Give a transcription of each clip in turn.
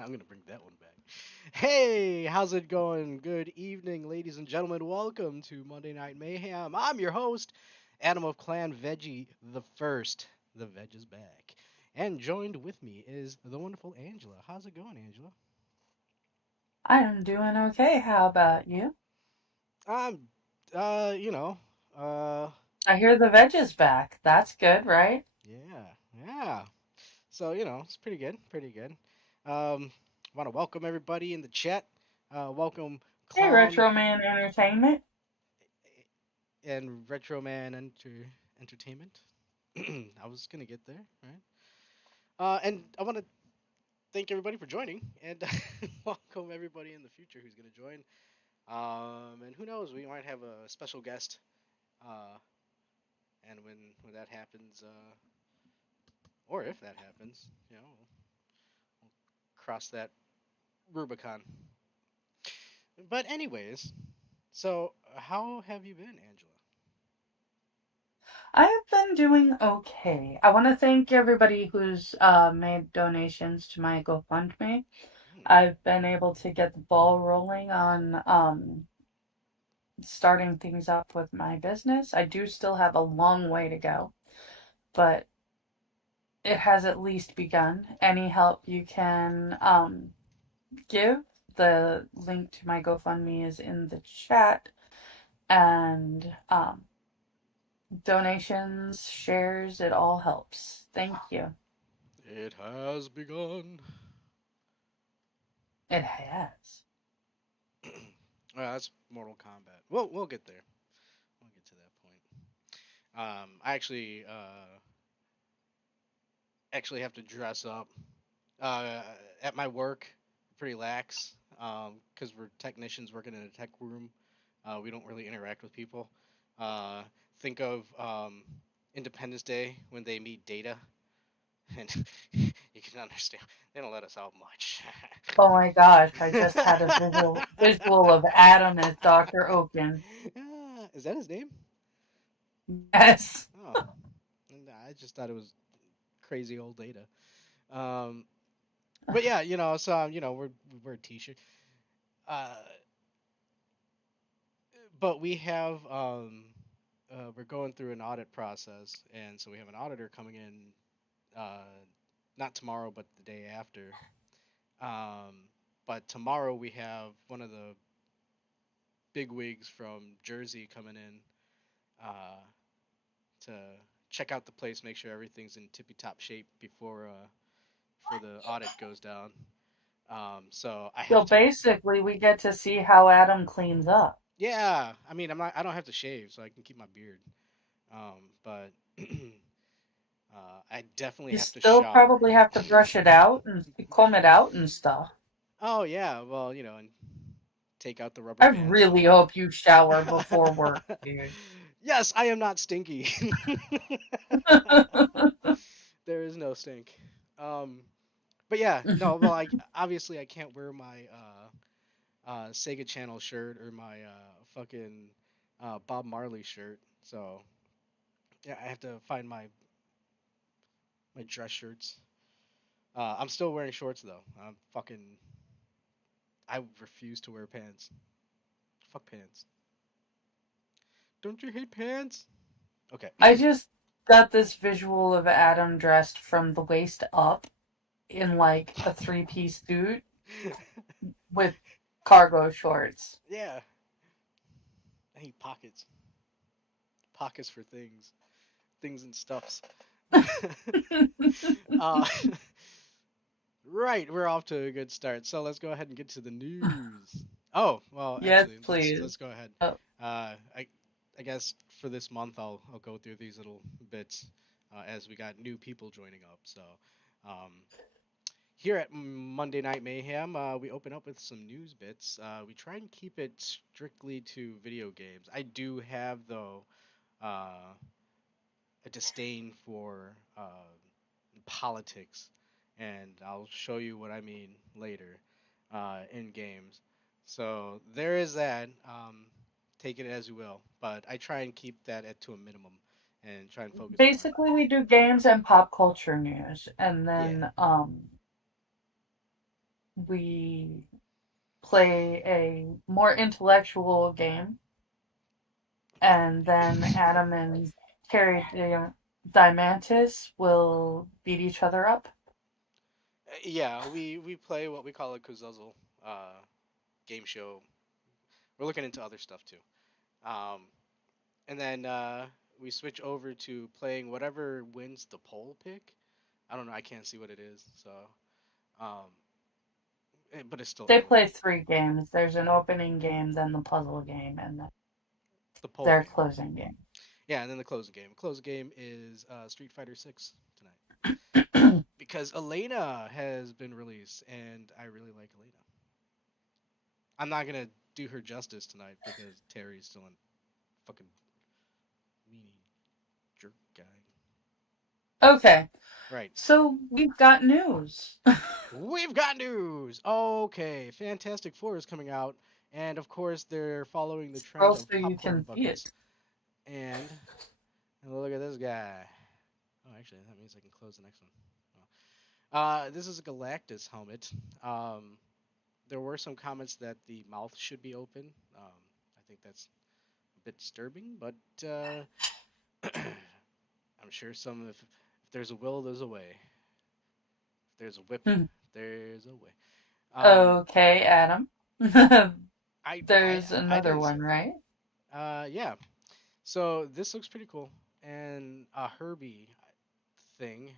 I'm gonna bring that one back. Hey, how's it going? Good evening, ladies and gentlemen. Welcome to Monday Night Mayhem. I'm your host, Adam of Clan Veggie the First. The Veg is back, and joined with me is the wonderful Angela. How's it going, Angela? I am doing okay. How about you? I'm, uh, you know, uh, I hear the veg is back. That's good, right? yeah. So it's pretty good, pretty good. Um, Want to welcome everybody in the chat. Welcome Hey, Clown Retro Man Entertainment. and Retro Man Entertainment. I was gonna get there, right? And I want to thank everybody for joining, and welcome everybody in the future who's gonna join. And who knows, we might have a special guest. Uh, and when that happens, or if that happens, we'll cross that Rubicon. But anyways, so how have you been, Angela? I have been doing okay. I want to thank everybody who's made donations to my GoFundMe. Hmm. I've been able to get the ball rolling on starting things up with my business. I do still have a long way to go, but it has at least begun. Any help you can give, the link to my GoFundMe is in the chat. And donations, shares, it all helps. Thank you. It has begun. It has. Well, that's Mortal Kombat. We'll get there. We'll get to that point. I actually have to dress up. Uh, at my work, pretty lax. Because we're technicians working in a tech room. We don't really interact with people. Uh, think of Independence Day when they meet Data, and you can understand they don't let us out much. Oh my gosh, I just had a visual of Adam as Dr. Oaken. Is that his name? Yes. Oh, I just thought it was crazy old Data. Um, but yeah, so we wear t-shirt. Uh, but we have we're going through an audit process, and so we have an auditor coming in, uh, not tomorrow, but the day after. Um, but tomorrow we have one of the big wigs from Jersey coming in, to check out the place, make sure everything's in tippy top shape before the audit goes down. So I So have to. basically, we get to see how Adam cleans up. Yeah, I mean, I don't have to shave, so I can keep my beard. But I definitely You have to still shower. probably have to brush it out and comb it out and stuff. Oh yeah, well, and take out the rubber I bands and really all hope you shower before work, that. dude. Yes, I am not stinky. There is no stink. Um, but yeah, no, well, I obviously I can't wear my Sega Channel shirt or my fucking Bob Marley shirt. So yeah, I have to find my dress shirts. I'm still wearing shorts though. I refuse to wear pants. Fuck pants. Don't you hate pants? Okay. I just got this visual of Adam dressed from the waist up in like a three-piece suit with cargo shorts. Yeah, I hate pockets. Pockets for things and stuffs. uh, right, we're off to a good start. So let's go ahead and get to the news. Oh, well, Yes, actually, let's please. go ahead. Oh, I guess for this month I'll go through these little bits, as we got new people joining up. So um, here at Monday Night Mayhem, we open up with some news bits. We try and keep it strictly to video games. I do have though, uh, a disdain for politics, and I'll show you what I mean later, in games. So there is that. Take it as you will, but I try and keep that to a minimum and try and focus more on. basically, we do games and pop culture news, and Yeah, then we play a more intellectual game, and then Adam and Terry Diamantis will beat each other up. Yeah, we play what we call a Quizuzzle game show. We're looking into other stuff too. Um, and then we switch over to playing whatever wins the poll pick. I don't know. I can't see what it is. So, um, but it's still They early. play three games. There's an opening game, then the puzzle game, and then The poll their game. closing game. Yeah, and then the closing game. Closing game is Street Fighter 6 tonight because Elena has been released, and I really like Elena. I'm not gonna do her justice tonight because Terry's still in fucking meanie jerk guy. Okay, Right. so we've got news. We've got news. Okay, Fantastic Four is coming out, and of course they're following the trend Scroll of so you popcorn can see it. buckets. And look at this guy. Oh, actually, that means I can close the next one. This is a Galactus helmet. Um, there were some comments that the mouth should be open. I think that's a bit disturbing, but I'm sure if there's a will, there's a way. If there's a whip, Hmm. there's a way. Um, Okay, Adam. There's I another didn't say one, that. right? Yeah. So this looks pretty cool, and a Herbie thing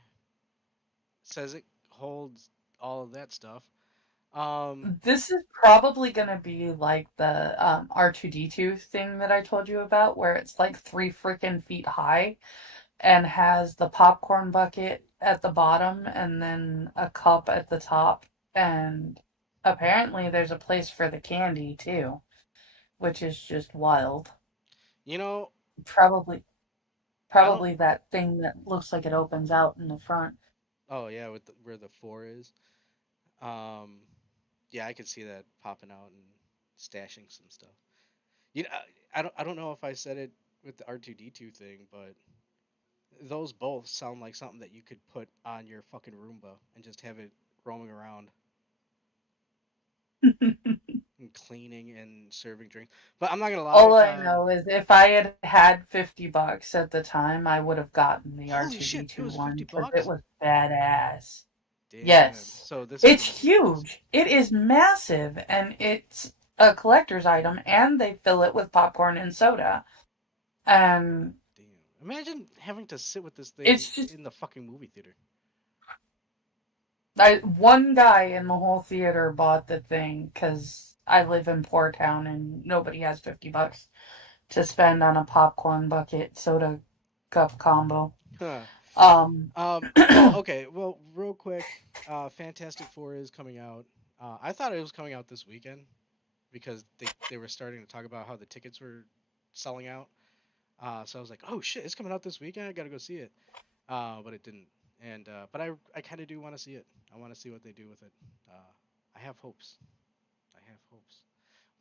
says it holds all of that stuff. Um, This is probably going to be like the R2D2 thing that I told you about, where it's like 3 freaking feet high and has the popcorn bucket at the bottom and then a cup at the top. And apparently there's a place for the candy too, which is just wild. you know, Probably, I don't. probably that thing that looks like it opens out in the front. Oh yeah, with where the four is. Um, yeah, I could see that popping out and stashing some stuff. You know, I don't know if I said it with the R2D2 thing, but those both sound like something that you could put on your fucking Roomba and just have it roaming around and cleaning and serving drinks. But I'm not gonna lie. All I know is if I had had $50 at the time, I would have gotten the Holy shit, it R2D2 was one 50 because it bucks. was badass. Damn. Yes. So this is It's gonna be nice. huge. It is massive and it's a collector's item and they fill it with popcorn and soda. And Damn. Imagine having to sit with this thing it's just in the fucking movie theater. one guy in the whole theater bought the thing because I live in Poor Town and nobody has $50 to spend on a popcorn bucket soda cup combo. Huh. Um, Well, okay. Well, real quick, Fantastic Four is coming out. I thought it was coming out this weekend because they were starting to talk about how the tickets were selling out. So I was like, oh shit, it's coming out this weekend. I gotta go see it. But it didn't. And but I kind of do want to see it. I want to see what they do with it. I have hopes. I have hopes.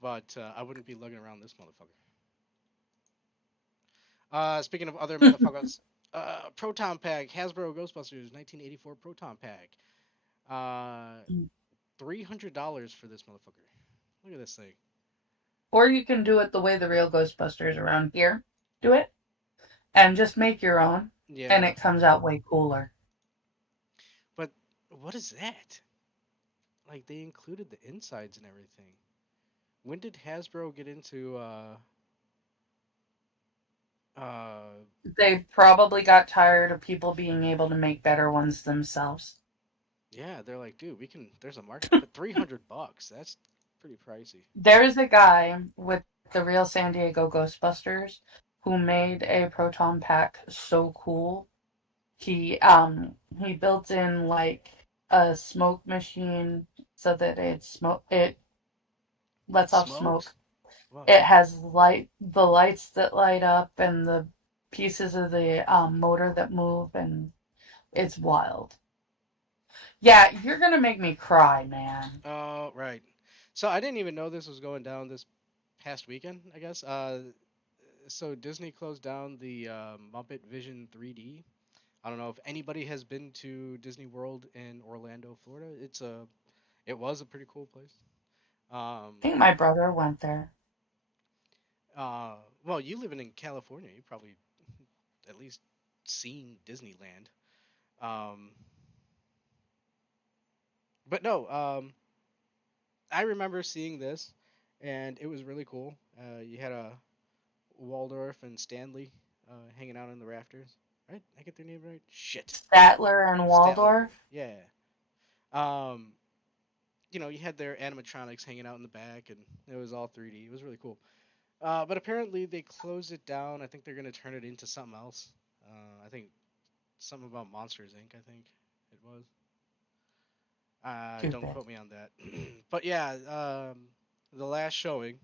But I wouldn't be lugging around this motherfucker. Speaking of other motherfuckers, Proton Pack, Hasbro Ghostbusters 1984 Proton Pack. Uh, $300 for this motherfucker. Look at this thing. or you can do it the way the real Ghostbusters around here do it and just make your own, and Yeah, it comes out way cooler. but what is that? Like they included the insides and everything. When did Hasbro get into uh They probably got tired of people being able to make better ones themselves. yeah, they're like, dude, we can there's a market, but $300, that's pretty pricey. There's a guy with the real San Diego Ghostbusters who made a proton pack so cool. He built in like a smoke machine so that it It lets off smokes? smoke. Whoa. It has the lights that light up and the pieces of the motor that move, and it's wild. Yeah, you're gonna make me cry, man. Oh, right. So I didn't even know this was going down this past weekend, I guess. So Disney closed down the Muppet Vision 3D. I don't know if anybody has been to Disney World in Orlando, Florida. It was a pretty cool place. I think my brother went there. Uh, well, you living in California, you probably at least seen Disneyland. Um, but no, I remember seeing this, and it was really cool. You had a Waldorf and Stanley hanging out in the rafters. Right? I get their name right? Shit. Statler and Statler. Waldorf. Yeah. Um, you had their animatronics hanging out in the back, and it was all 3D. It was really cool. But apparently they closed it down. I think they're gonna turn it into something else. I think something about Monsters Inc. I think it was. Don't Stupid. quote me on that. But yeah, the last showing,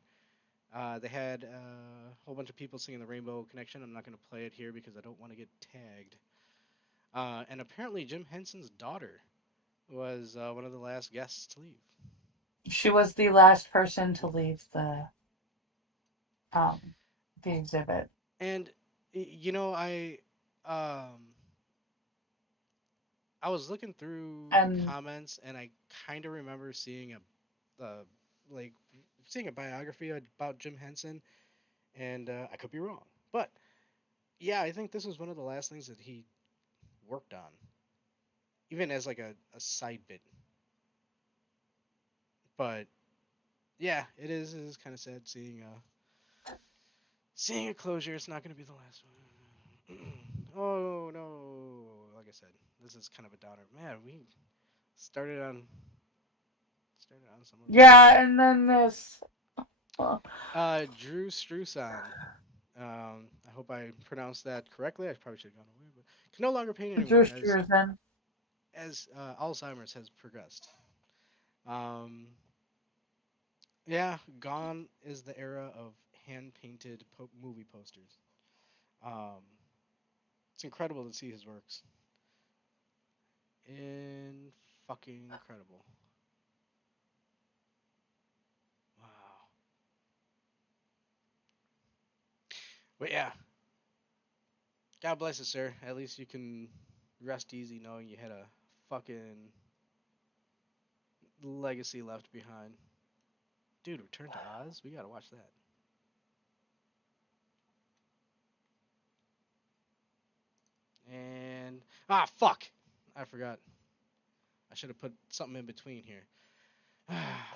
they had a whole bunch of people singing the Rainbow Connection. I'm not gonna play it here because I don't want to get tagged. And apparently Jim Henson's daughter was one of the last guests to leave. She was the last person to leave um the exhibit. And um I was looking through the And comments, and I kind of remember seeing like seeing a biography about Jim Henson, and I could be wrong, but yeah, I think this was one of the last things that he worked on, even as like a side bit. But yeah, it is kind of sad seeing a closure. It's not going to be the last one. Oh no! Like I said, this is kind of a downer. Man, we started on started on some of the yeah, and then this well, Drew Struzan. I hope I pronounced that correctly. I probably should have gone away, but can no longer paint Drew anymore Struzan. as Alzheimer's has progressed. Um, yeah, gone is the era of hand painted movie posters. Um, it's incredible to see his works. In fucking incredible. Wow. But yeah, God bless you, sir. At least you can rest easy knowing you had a fucking legacy left behind. Dude, Return to Oz? We gotta watch that. And fuck! I forgot. I should have put something in between here.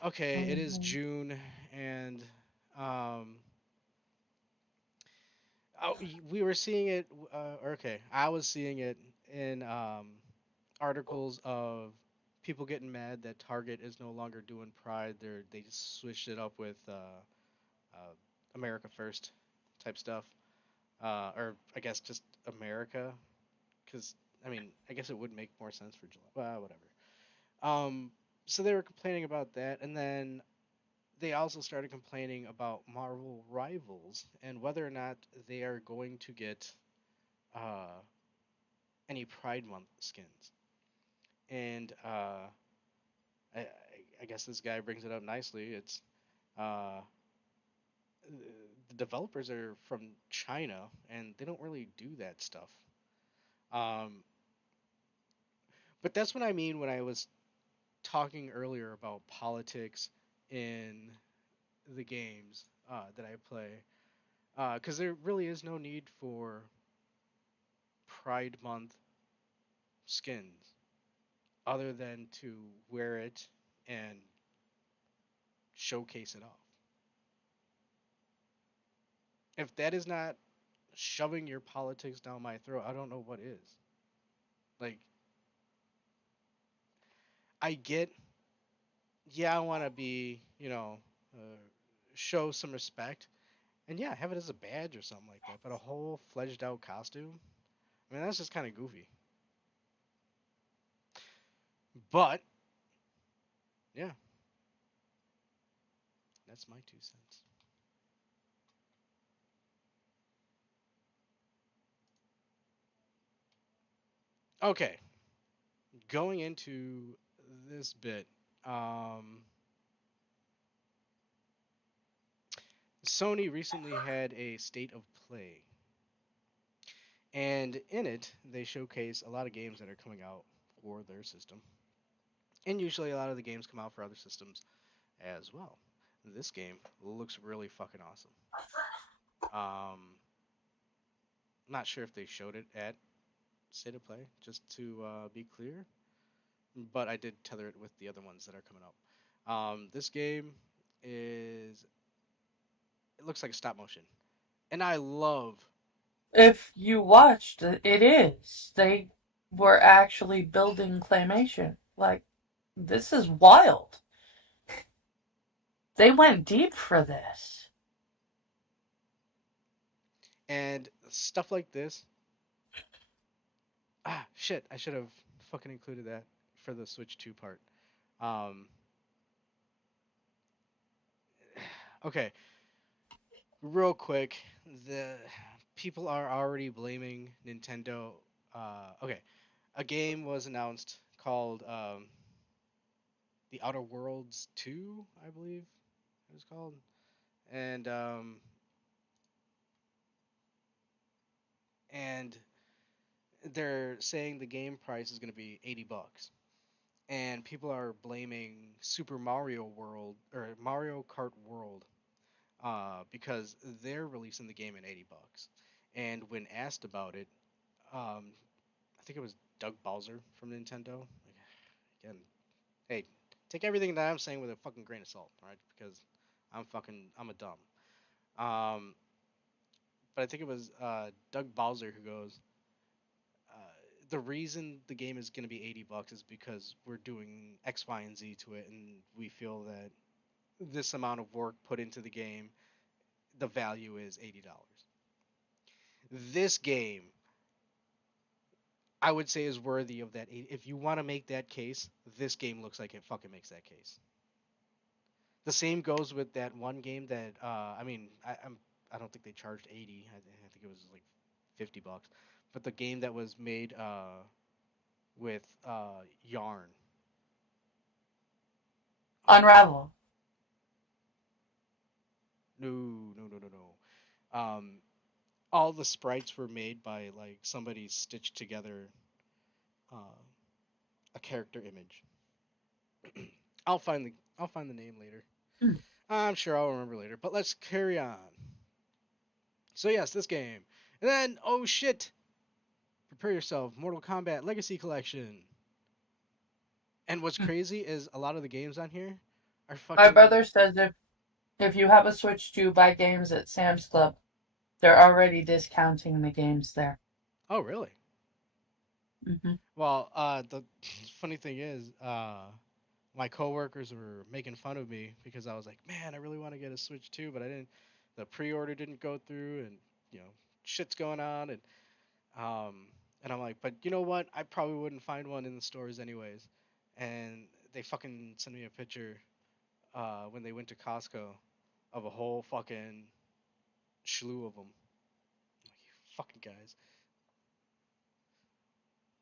Okay, it is Mhm. June, and um, oh, we were seeing it. Okay, I was seeing it in articles of people getting mad that Target is no longer doing Pride. They just switched it up with uh, America First type stuff, or I guess just America, because I mean I guess it would make more sense for July. Well, whatever. Um, so they were complaining about that, and then they also started complaining about Marvel Rivals and whether or not they are going to get uh, any Pride Month skins. And I, I guess this guy brings it up nicely. It's uh, the developers are from China, and they don't really do that stuff. Um, but that's what I mean when I was talking earlier about politics in the games that I play. Because there really is no need for Pride Month skins other than to wear it and showcase it off. If that is not shoving your politics down my throat, I don't know what is. Like, I get, yeah, I want to be, show some respect, and yeah, have it as a badge or something like that. But a whole fledged out costume, I mean, that's just kind of goofy. But yeah, that's my 2 cents. Okay, going into this bit, um, Sony recently had a state of play, and in it they showcase a lot of games that are coming out for their system. And usually a lot of the games come out for other systems as well. This game looks really fucking awesome. I'm not sure if they showed it at State of Play, just to be clear, but I did tether it with the other ones that are coming up. This game is it looks like a stop motion, and I love. If you watched, it is. They were actually building claymation. Like, this is wild. They went deep for this. And stuff like this. Ah, shit! I should have fucking included that for the Switch 2 part. Um, okay, real quick, the people are already blaming Nintendo. Okay, a game was announced called The Outer Worlds 2, I believe it was called, and and they're saying the game price is going to be $80, and people are blaming Super Mario World or Mario Kart World because they're releasing the game at $80. And when asked about it, I think it was Doug Bowser from Nintendo. Like, again, hey, take everything that I'm saying with a fucking grain of salt, right? Because I'm a dumb. Um, but I think it was Doug Bowser who goes, uh, the reason the game is going to be $80 is because we're doing X, Y, and Z to it, and we feel that this amount of work put into the game, the value is $80. This game, I would say, is worthy of that. If you want to make that case, this game looks like it fucking makes that case. The same goes with that one game that I mean, I don't think they charged 80. I think it was like $50. But the game that was made with Yarn. Unravel. No, no, no, no, no. All the sprites were made by like somebody stitched together uh, a character image. I'll find the name later. Hmm. I'm sure I'll remember later. But let's carry on. So yes, this game. And then oh shit, prepare yourself. Mortal Kombat Legacy Collection. And what's crazy is a lot of the games on here are My fucking. brother says if you have a Switch to buy games at Sam's Club, they're already discounting the games there. Oh really? Hmm. Well, the funny thing is, my coworkers were making fun of me because I was like, man, I really want to get a Switch too, but I didn't. The pre-order didn't go through, and you know, shit's going on, um, and I'm like, but you know what? I probably wouldn't find one in the stores anyways. And they fucking sent me a picture when they went to Costco of a whole fucking slew of them. Like, you fucking guys,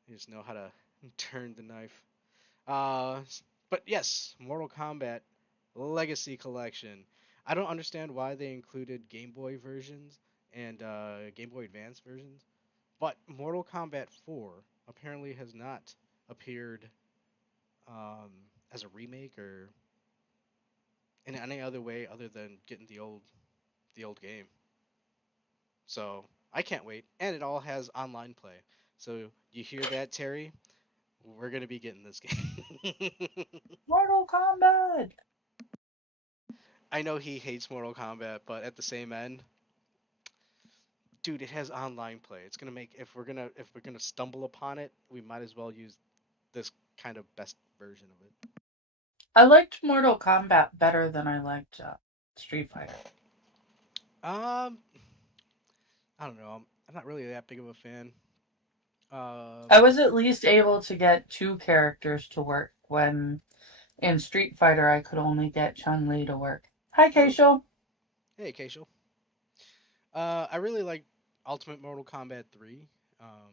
you just know how to turn the knife. Uh, but yes, Mortal Kombat Legacy Collection. I don't understand why they included Game Boy versions and Game Boy Advance versions, but Mortal Kombat 4 apparently has not appeared um, as a remake or in any other way other than getting the old game. So I can't wait, and it all has online play. So you hear that, Terry? We're gonna be getting this game. Mortal Kombat. I know he hates Mortal Kombat, but at the same end, dude, it has online play. It's gonna make if we're gonna stumble upon it, we might as well use this kind of best version of it. I liked Mortal Kombat better than I liked Street Fighter. Um, I don't know. I'm not really that big of a fan. I Um, was at least able to get two characters to work when in Street Fighter I could only get Chun Li to work. Hi, oh, Keisho. hey, Keishel. I really like Ultimate Mortal Kombat 3. Um,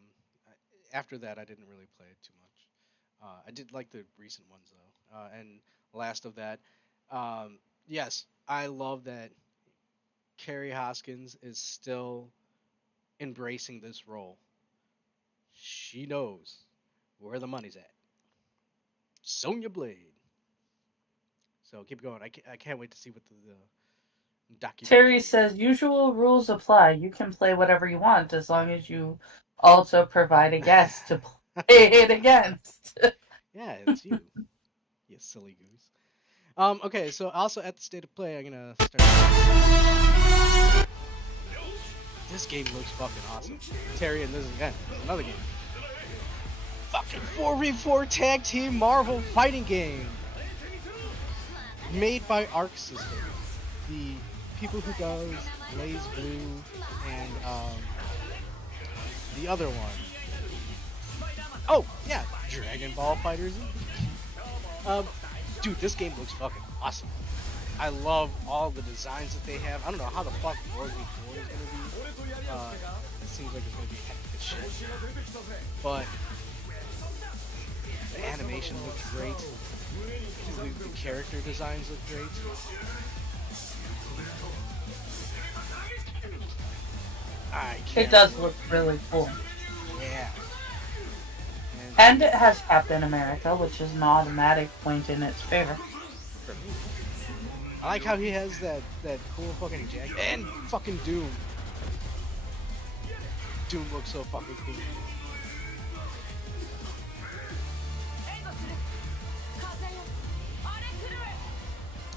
After that, I didn't really play it too much. I did like the recent ones though. And last of that, yes, I love that Carrie Hoskins is still embracing this role. She knows where the money's at. Sonya Blade. So keep going. I can't wait to see what the Terry documentary is. says usual rules apply. You can play whatever you want as long as you also provide a guest to play it against. Yeah, it's you, you silly goose. Okay, so also at the state of play, I'm gonna start this. This game looks fucking awesome. Terry, and this is again, this is another game. Fucking 4v4 tag team Marvel fighting game made by Arc Systems, the people who does Blaze Blue and the other one. Oh yeah, Dragon Ball Fighters. Um, dude, this game looks fucking awesome. I love all the designs that they have. I don't know how the fuck 4v4 is gonna be. It seems like it's gonna be hectic as shit. But the animation looks great. The character designs look great. I It can't does wait. look really cool. Yeah. And it has Captain America, which is an automatic point in its favor. For me, I like how he has that cool fucking jacket and fucking Doom. Doom looks so fucking cool.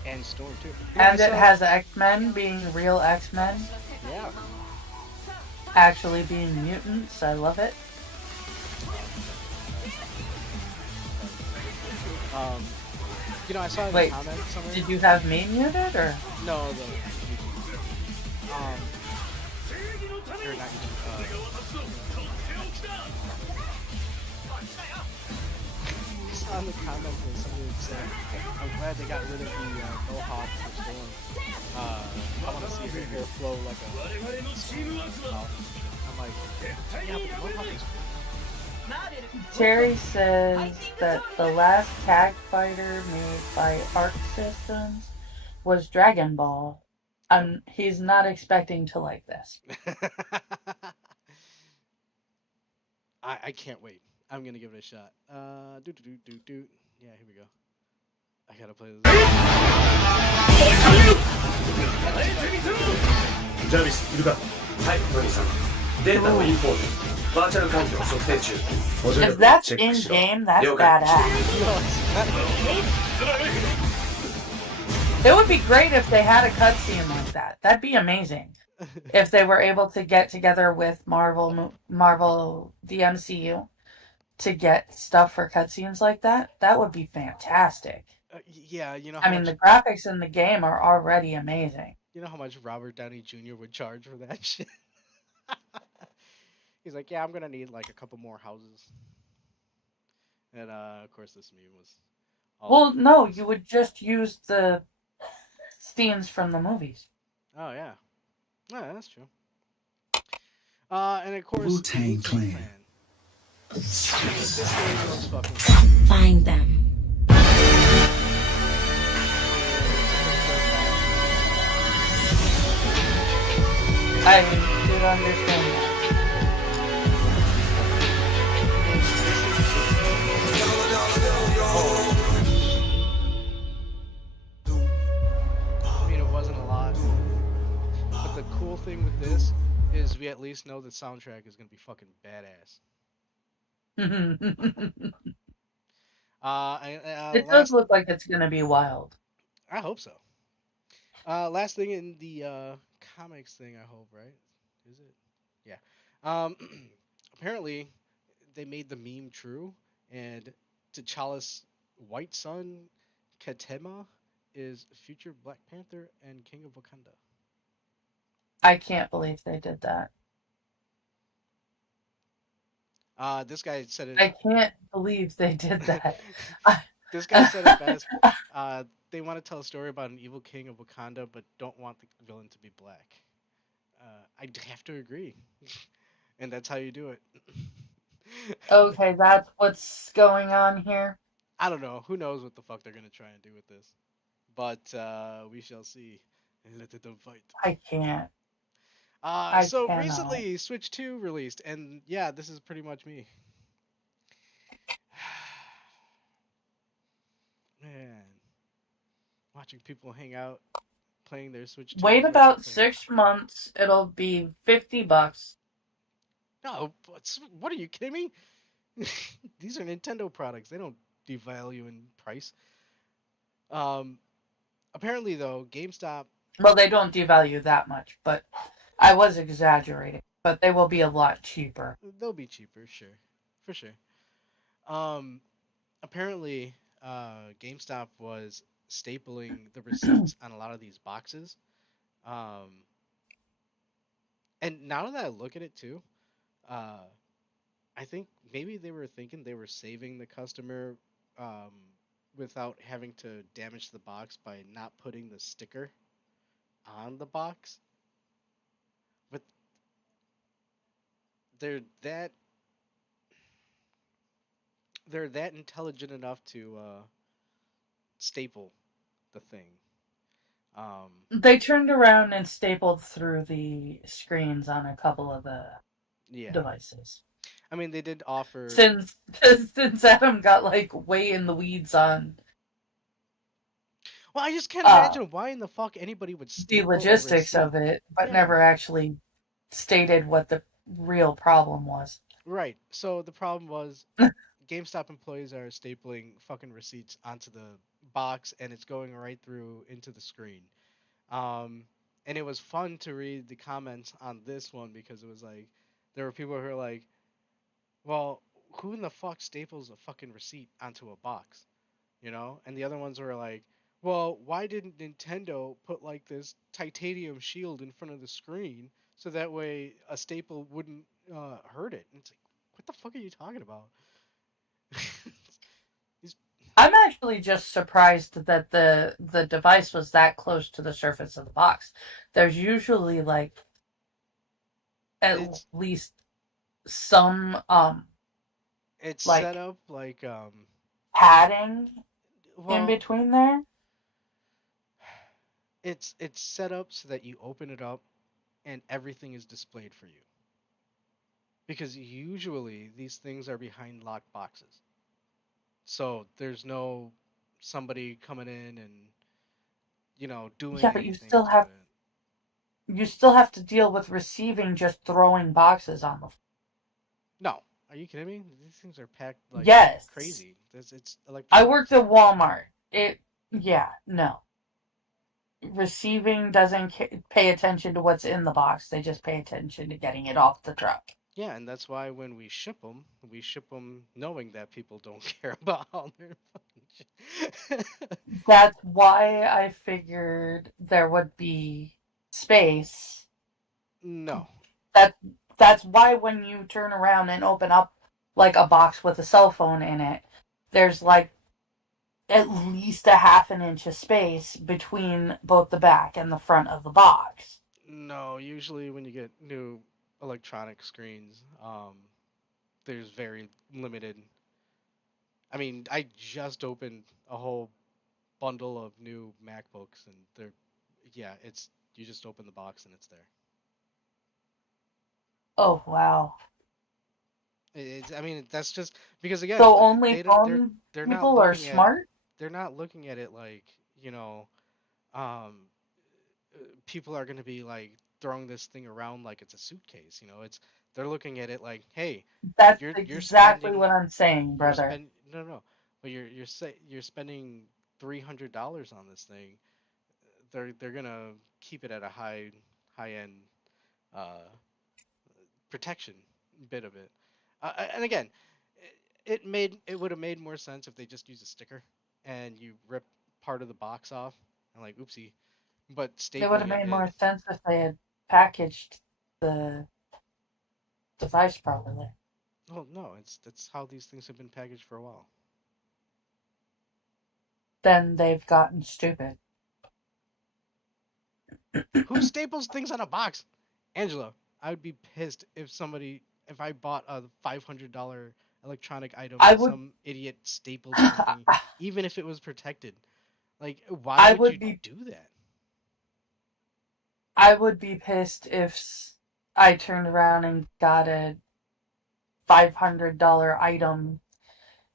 And Storm too. I And it saw. has X-Men being real X-Men, Yeah. actually being mutants. I love it. Um, I saw in the Wait, comments somewhere. did you have me muted or? No, the YouTube. Or not YouTube. I saw in the comments that somebody had said, "I'm glad they got rid of the Mohawk for Storm. I want to see her hair flow like a Storm." I'm like, yeah, but the Mohawk is Terry says that the last tag fighter made by Arc Systems was Dragon Ball. cool. He's not expecting to like this. I can't wait. I'm gonna give it a shot. Do do do do do. Yeah, here we go. I gotta play this. ジャービスいるかはいノニーさんデータのインポートバーチャル環境測定中補助 If 力を that's チェック in しろ game, that's 了解 badass. No, it's not. It would be great if they had a cutscene like that. That'd be amazing. If they were able to get together with Marvel, the MCU, to get stuff for cutscenes like that, that would be fantastic. Yeah, you know I how mean, much the graphics in the game are already amazing. Robert Downey Jr. would charge for that shit. He's like, yeah, I'm gonna need like a couple more houses, and of course this meme was all Well, over the no, place. you would just use the scenes from the movies. Oh yeah, yeah, that's true. And of course Wu-Tang Wu-Tang Clan. Clan. This game looks fucking fun. Find them. I did understand that. I mean, it wasn't a lot, but the cool thing with this is we at least know the soundtrack is gonna be fucking badass. It does Last, look like it's going to be wild. I hope so. Last thing in the comics thing, I hope, right? Is it? Yeah. Um, apparently, they made the meme true, and T'Challa's white son, Katema, is future Black Panther and King of Wakanda. I can't believe they did that. This guy said it. I can't believe they did that. This guy said it best. They want to tell a story about an evil king of Wakanda, but don't want the villain to be black. I'd have to agree, and that's how you do it. Okay, that's what's going on here. I don't know. Who knows what the fuck they're gonna try and do with this, but we shall see. Let them fight. I can't. I So cannot. recently, Switch 2 released, and yeah, this is pretty much me. watching people hang out playing their Switch Wait 2s like about it's 6 months. It'll be $50. no. What are you kidding me? These are Nintendo products. They don't devalue in price. Um, apparently though, GameStop Well, they don't devalue that much, but I was exaggerating. But they will be a lot cheaper. they'll be cheaper, sure, for sure. Um, apparently, GameStop was stapling the receipts on a lot of these boxes. Um, and now that I look at it too, uh, I think maybe they were thinking they were saving the customer um, without having to damage the box by not putting the sticker on the box. But they're that they're that intelligent enough to staple the thing. Um, They turned around and stapled through the screens on a couple of the yeah, devices. I mean they did offer. Since since Adam got like way in the weeds on Well, I just can't uh imagine why in the fuck anybody would the staple a logistics receipt. of it, but Yeah, never actually stated what the real problem was. right. So the problem was GameStop employees are stapling fucking receipts onto the box and it's going right through into the screen. Um, and it was fun to read the comments on this one because it was like there were people who were like, "Well, who in the fuck staples a fucking receipt onto a box?" You know? And the other ones were like, "Well, why didn't Nintendo put like this titanium shield in front of the screen so that way a staple wouldn't hurt it?" And it's like, "What the fuck are you talking about?" These I'm actually just surprised that the device was that close to the surface of the box. There's usually like at it's least some it's set like up like padding in well between there. it's set up so that you open it up and everything is displayed for you. Because usually these things are behind locked boxes. So there's no somebody coming in and doing Yeah, but anything to it. you still have to deal with receiving just throwing boxes on the floor. No, are you kidding me? These things are packed like Yes. crazy. It's I worked electronics. at Walmart. Yeah, no. Receiving doesn't pay attention to what's in the box. They just pay attention to getting it off the truck. Yeah, and that's why when we ship them knowing that people don't care about all their fucking shit. That's why I figured there would be space. No. That that's why when you turn around and open up like a box with a cell phone in it, there's like at least a half an inch of space between both the back and the front of the box. No, usually when you get new electronic screens, there's very limited. I mean, I just opened a whole bundle of new MacBooks, and yeah, it's you just open the box and it's there. Oh wow. I mean, that's just because again, So only they don't, phone they're not people are looking at smart? they're not looking at it like um, people are going to be like throwing this thing around like it's a suitcase. They're looking at it like, hey, That's you're exactly spending what I'm saying, you're brother. spend no no, but you're spending $300 on this thing. They're gonna keep it at a high end uh, protection bit of it. And again, it would have made more sense if they just used a sticker and you rip part of the box off and like oopsie, but It would stapling have it, made more sense if they had packaged the device properly. well no, that's how these things have been packaged for a while. Then they've gotten stupid. Who staples things on a box? Angela, I would be pissed if I bought a $500 electronic item I and would some idiot stapled something, even if it was protected. Like, why I would would you be do that? I would be pissed if I turned around and got a $500 item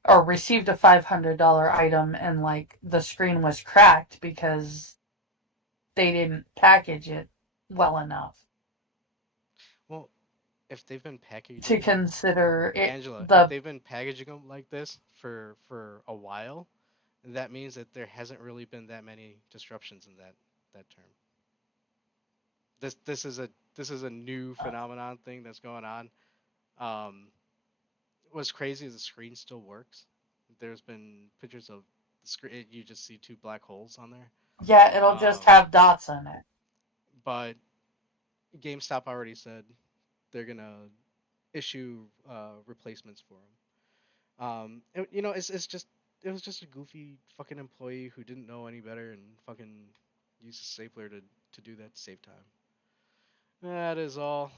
or received a $500 item and like the screen was cracked because they didn't package it well enough Well, if they've been to packaging them, consider it Angela, if the they've been packaging them like this for a while, that means that there hasn't really been that many disruptions in that term. This is a new phenomenon thing that's going on. Um, what's crazy is the screen still works. There's been pictures of the screen. You just see two black holes on there. yeah, it'll just Um, have dots in it. but GameStop already said they're gonna issue replacements for them. It's just it was just a goofy fucking employee who didn't know any better and fucking used a stapler to do that to save time. That is all.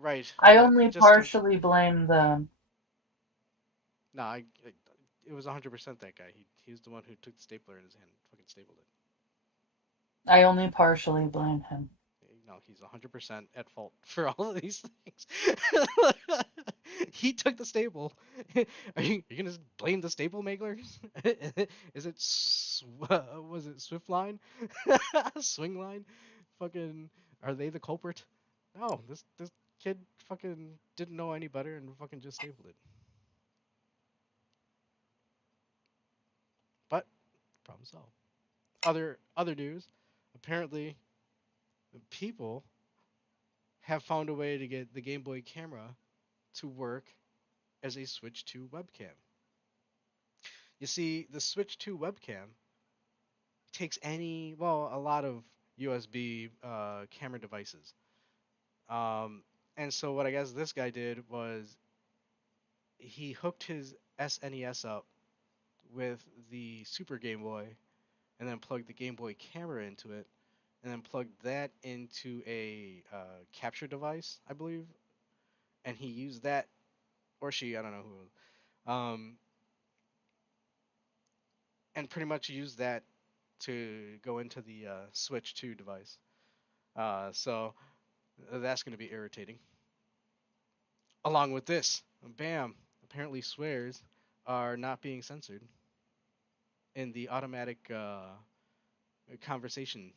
Right. I only Just in. partially blame the No, it was 100% that guy. He was the one who took the stapler in his hand, and fucking stapled it. I only partially blame him. No, he's 100% at fault for all of these things. He took the staple. Are you gonna blame the staple maker? Is it was it Swift line, swing line? Fucking are they the culprit? No, this kid fucking didn't know any better and fucking just stapled it. But problem solved. Other news. Apparently, people have found a way to get the Game Boy camera to work as a Switch 2 webcam. You see, the Switch 2 webcam takes a lot of USB camera devices. Um, and so what I guess this guy did was he hooked his SNES up with the Super Game Boy and then plugged the Game Boy camera into it and then plugged that into a capture device, I believe. And he used that, or she, I don't know who, and pretty much used that to go into the Switch 2 device. So that's going to be irritating. Along with this, bam, apparently swears are not being censored in the automatic conversation.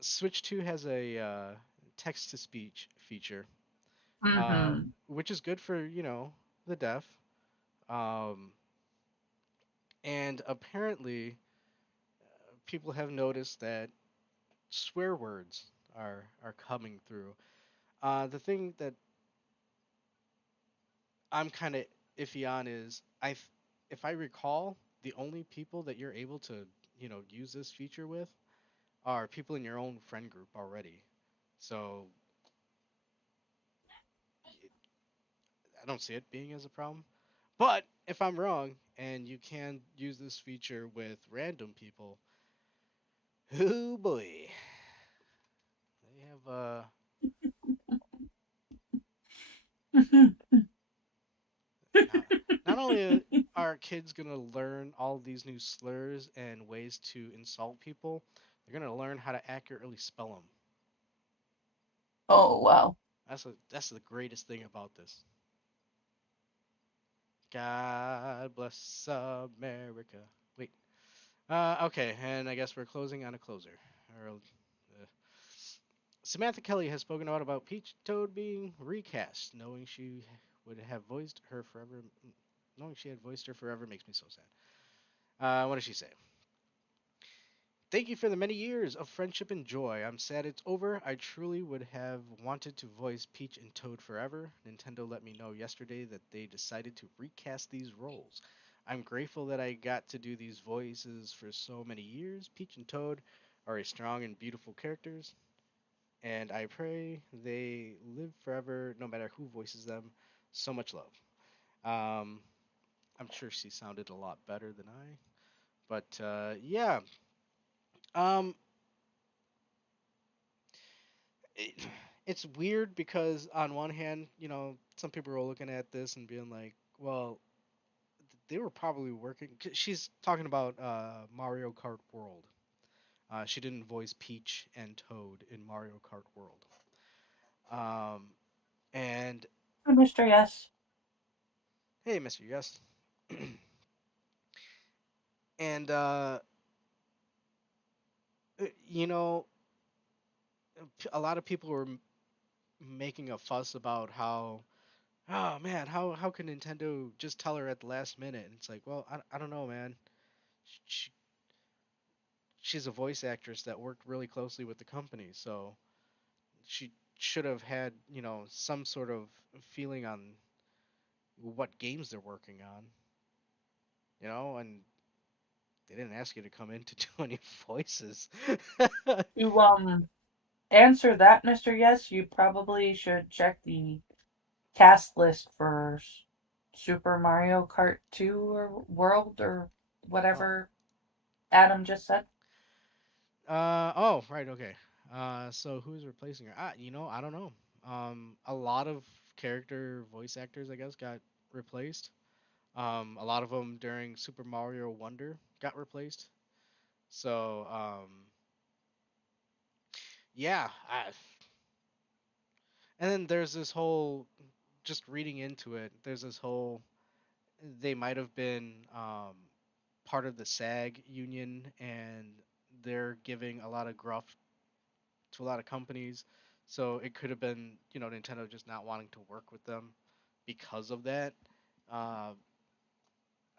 Switch 2 has a text to speech feature, Mm-hmm. which is good for, the deaf. Um, and apparently, people have noticed that swear words are coming through. The thing that I'm kind of iffy on is if I recall, the only people that you're able to use this feature with are people in your own friend group already. So I don't see it being as a problem. But if I'm wrong and you can use this feature with random people, oh boy, they have not not only are kids gonna learn all these new slurs and ways to insult people, they're gonna learn how to accurately spell them. Oh wow. That's the greatest thing about this. God bless America. Wait. Okay, and I guess we're closing on a closer. Samantha Kelly has spoken out about Peach Toad being recast, would have voiced her forever. Knowing she had voiced her forever makes me so sad. What does she say? Thank you for the many years of friendship and joy. I'm sad it's over. I truly would have wanted to voice Peach and Toad forever. Nintendo let me know yesterday that they decided to recast these roles. I'm grateful that I got to do these voices for so many years. Peach and Toad are a strong and beautiful characters, and I pray they live forever no matter who voices them. So much love. Um, I'm sure she sounded a lot better than I, but yeah. Um, it, it's weird because on one hand, some people are looking at this and being like, well, they were probably working. 'Cause she's talking about Mario Kart World. She didn't voice Peach and Toad in Mario Kart World. Um, and Oh, Mr. Yes. hey, Mr. Yes. And you know, a lot of people were making a fuss about how, oh man, how can Nintendo just tell her at the last minute? And it's like, well, I don't know, man. She, she's a voice actress that worked really closely with the company, so she should have had, some sort of feeling on what games they're working on, and they didn't ask you to come in to do any voices. To answer that, Mr. Yes, you probably should check the cast list for Super Mario Kart 2 or World or Oh, whatever Adam just said. oh, right, okay. So who's replacing her? I don't know. A lot of character voice actors, I guess, got replaced. A lot of them during Super Mario Wonder got replaced. So, yeah. And then there's this whole, just reading into it, there's this whole, they might have been part of the SAG union, and they're giving a lot of gruff to a lot of companies. So it could have been, Nintendo just not wanting to work with them because of that. Uh,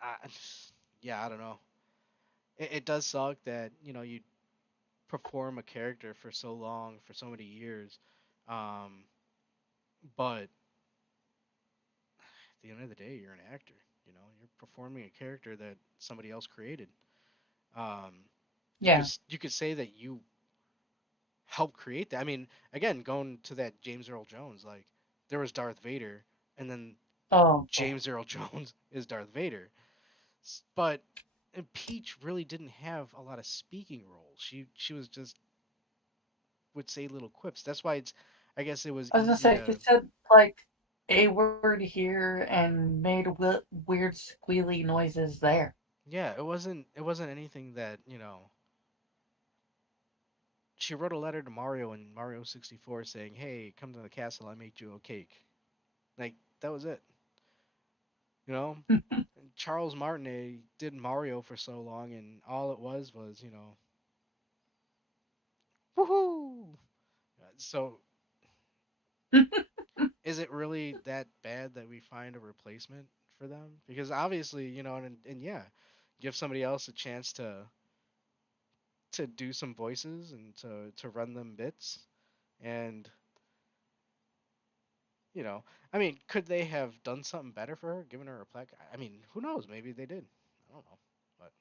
I, yeah, I don't know. It does suck that, you perform a character for so long, for so many years. Um, but at the end of the day, you're an actor. You're performing a character that somebody else created. Um, Yeah. you could say that you helped create that. I mean, again, going to that James Earl Jones, like there was Darth Vader, and then Oh boy. James Earl Jones is Darth Vader. But Peach really didn't have a lot of speaking roles. She was just would say little quips. That's why I guess it was I was gonna easy say, to. you said like a word here and made weird squealy noises there. Yeah, it wasn't anything that, she wrote a letter to Mario in Mario 64 saying, "Hey, come to the castle, I made you a cake." Like that was it. You know, and Charles Martinet did Mario for so long, and all it was, woohoo. So is it really that bad that we find a replacement for them? Because obviously, and yeah, give somebody else a chance to do some voices and to run them bits, and you know, I mean, could they have done something better for her, given her a plaque? I mean, who knows? Maybe they did. I don't know, but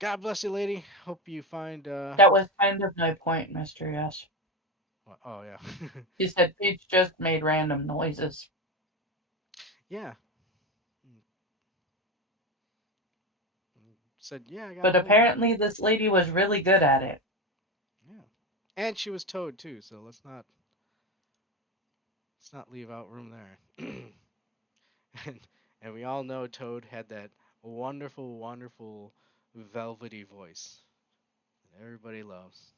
God bless you, lady. Hope you find That was kind of my point, Mr. Yes. oh yeah. You said Peach just made random noises. Yeah. Mm, said, yeah, I got But all your money. apparently this lady was really good at it. Yeah. And she was Toad too, so let's not leave out room there. and and we all know Toad had that wonderful, wonderful velvety voice that everybody loves.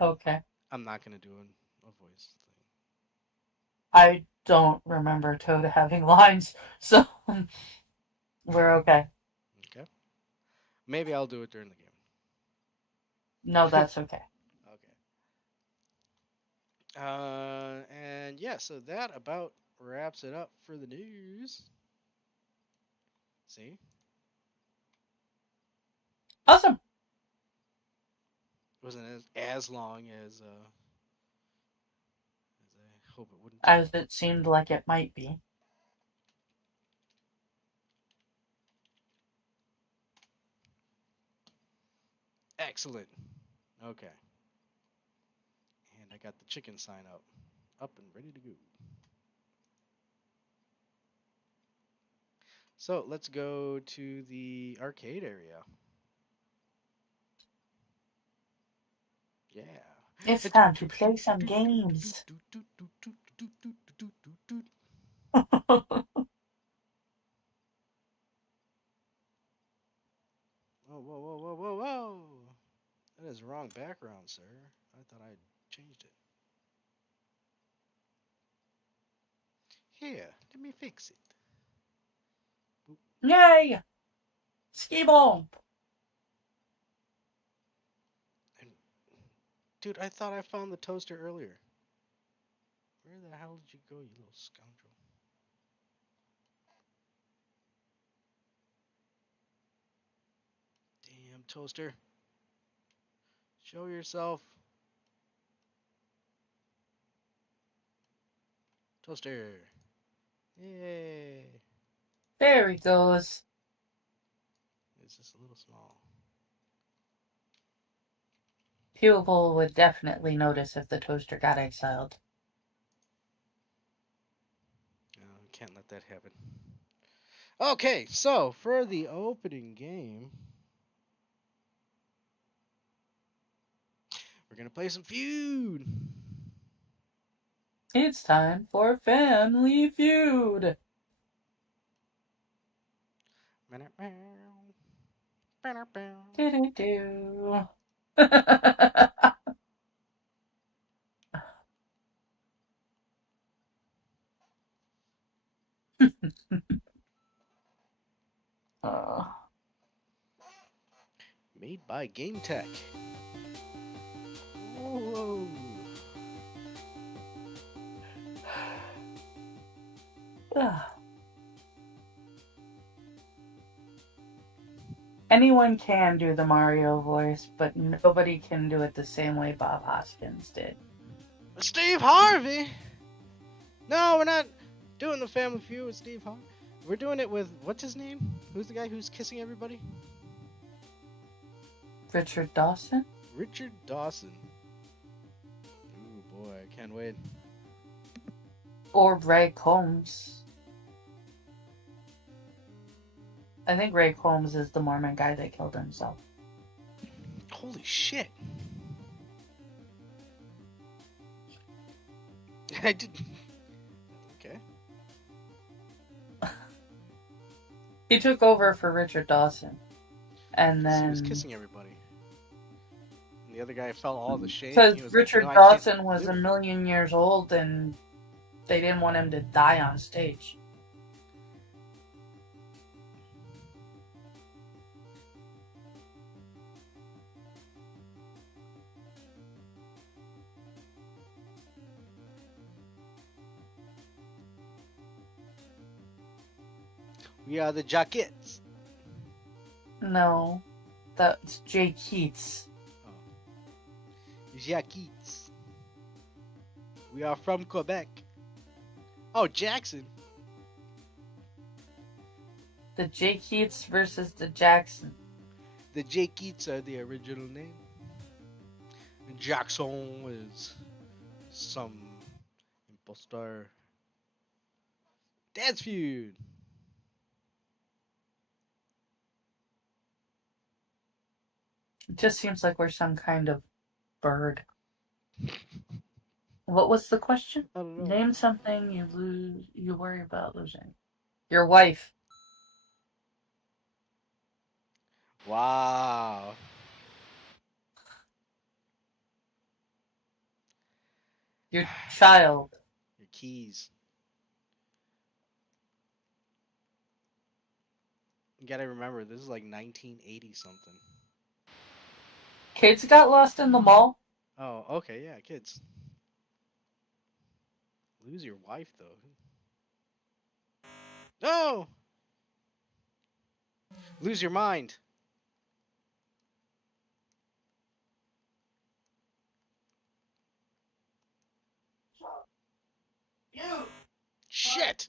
Okay. I'm not gonna do a voice I don't remember Toad having lines, so we're thing. okay. Okay. Maybe I'll do it during the No, game. that's okay. Okay. And yeah, so that about wraps it up for the news. See, Awesome. it wasn't as long as I hope it wouldn't be. As it seemed like it might be. Excellent. Okay. And I got the chicken sign up and ready to go. So let's go to the arcade area. It's Yeah. time to play some games. Oh, whoa, whoa, whoa, whoa, whoa! That is wrong background, sir. I thought I changed it. Here, let me fix it. Boop. Yay! Ski ball! And, dude, I thought I found the toaster earlier. Where the hell did you go, you little scoundrel? Damn toaster. Show yourself. Toaster. Yay. There he goes. It's just a little small. People would definitely notice if the toaster got exiled. No, can't let that happen. Okay, so for the opening game, we're gonna play some Feud. It's time for Family Feud. Do-do-do. Made by Game Tech. Whoa. Anyone can do the Mario voice, but nobody can do it the same way Bob Hoskins did. Steve Harvey. No, we're not doing the Family Feud with Steve Harvey. We're doing it with what's his name? Who's the guy who's kissing everybody? Richard Dawson? Richard Dawson. Ooh boy, I can't wait. Or Ray Combs. I think Ray Combs is the Mormon guy that killed himself. Holy shit. I did. Okay. He took over for Richard Dawson. And He then... was kissing everybody. And the other guy felt all the shame. Because He was Richard like, no, I can't Dawson was do a it. million years old and they didn't want him to die on stage. We are the Jackets. No, that's Jay Keats. Oh. Jackets. We are from Quebec. Oh, Jackson. The Jay Keats versus the Jackson. The Jackets are the original name. And Jackson is some impostor. Dance Feud. It just seems like we're some kind of bird. What was the question? I don't know. Name something you worry about losing. Your wife. Wow. Your child. Your keys. You gotta remember, this is like 1980 something. Kids got lost in the mall. Oh, okay, yeah, kids. Lose your wife, though. No! Lose your mind. Shit!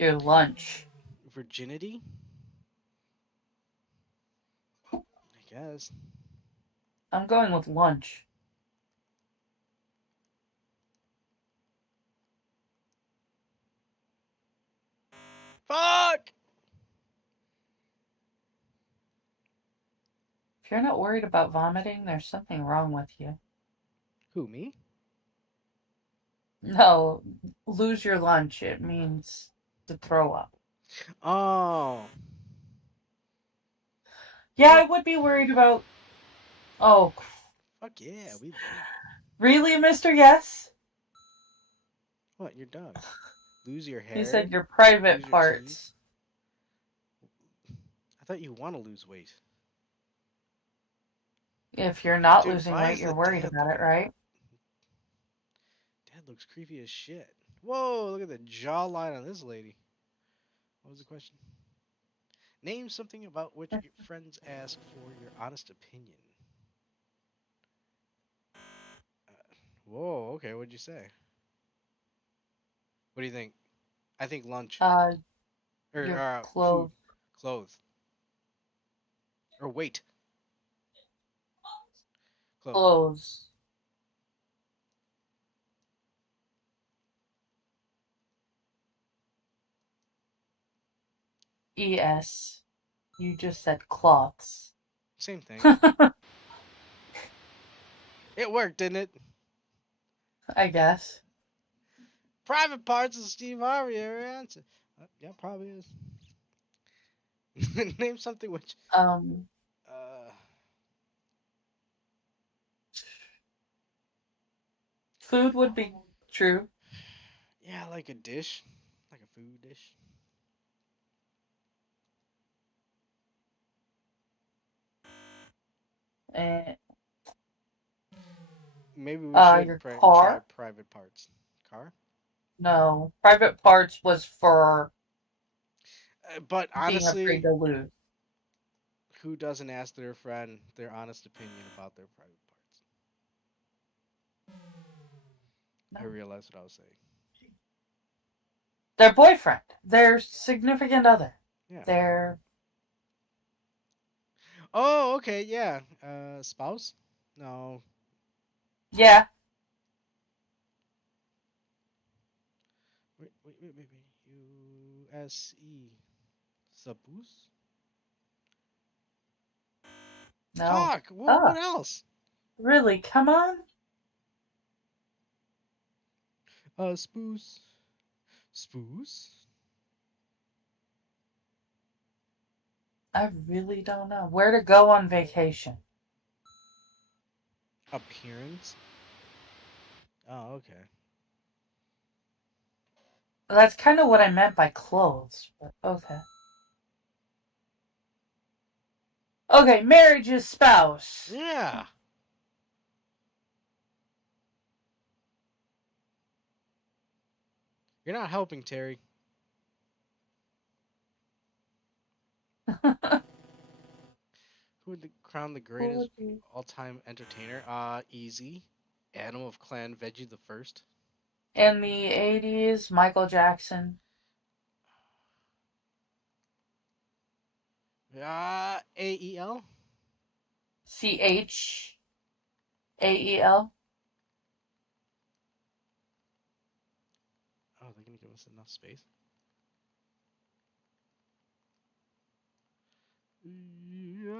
Your lunch. Virginity? I guess. I'm going with lunch. Fuck! If you're not worried about vomiting, there's something wrong with you. Who, me? No, lose your lunch. It means to throw up. Oh. Yeah, I would be worried about. Oh, Fuck yeah, we love. really, Mr. Yes? What, your dog? Lose your He hair? said your private Lose your teeth? parts. I thought you want to lose weight. If you're not Dude, losing why weight, is you're the worried dad about it, looking... right? Dad looks creepy as shit. Whoa, look at the jawline on this lady. What was the question? Name something about which your friends ask for your honest opinion. Whoa, okay, what'd you say? What do you think? I think lunch. Uh, Or your food. clothes. Clothes. Or weight. Clothes. Clothes. ES. You just said cloths. Same thing. It worked, didn't it? I guess. Private parts of Steve Harvey, every answer. Yeah, probably is. Name something which. Um, Uh, food would be true. yeah, like a dish, like a food dish. And Maybe we should your try car. private parts. Car. No, private parts was for But being afraid honestly, to lose. who doesn't ask their friend their honest opinion about their private parts? I No. realized what I was saying. Their boyfriend, their significant other, Yeah. their Oh, okay, yeah. Spouse? No. yeah. Wait. U-S-E. Spouse? No. Fuck! What Oh, else? really? Come on. Spoose. Spoose? I really don't know where to go on vacation. Appearance? Oh, okay. That's kind of what I meant by clothes. But okay. Okay, marriage is spouse. Yeah. You're not helping, Terry. Who would crown the Who greatest would be all-time entertainer? Easy. Animal of Clan Veggie the First. in the 80s? Michael Jackson. AEL. CHAEL. Oh, they're gonna give us enough space. Yeah.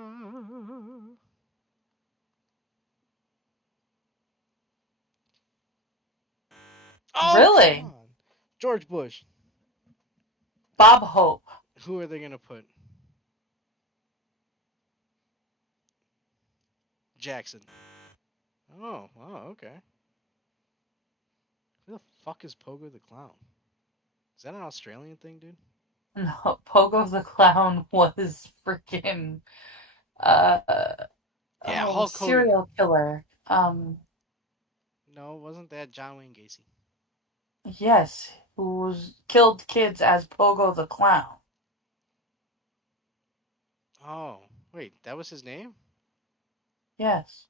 Oh, come Really? on. George Bush. Bob Hope. Who are they gonna put? Jackson. Okay. Who the fuck is Pogo the Clown? Is that an Australian thing, dude? No, Pogo the Clown was freaking uh Yeah, Hulk Hogan. serial killer. No, wasn't that John Wayne Gacy? Yes, who's killed kids as Pogo the Clown. Oh, wait, that was his name? Yes.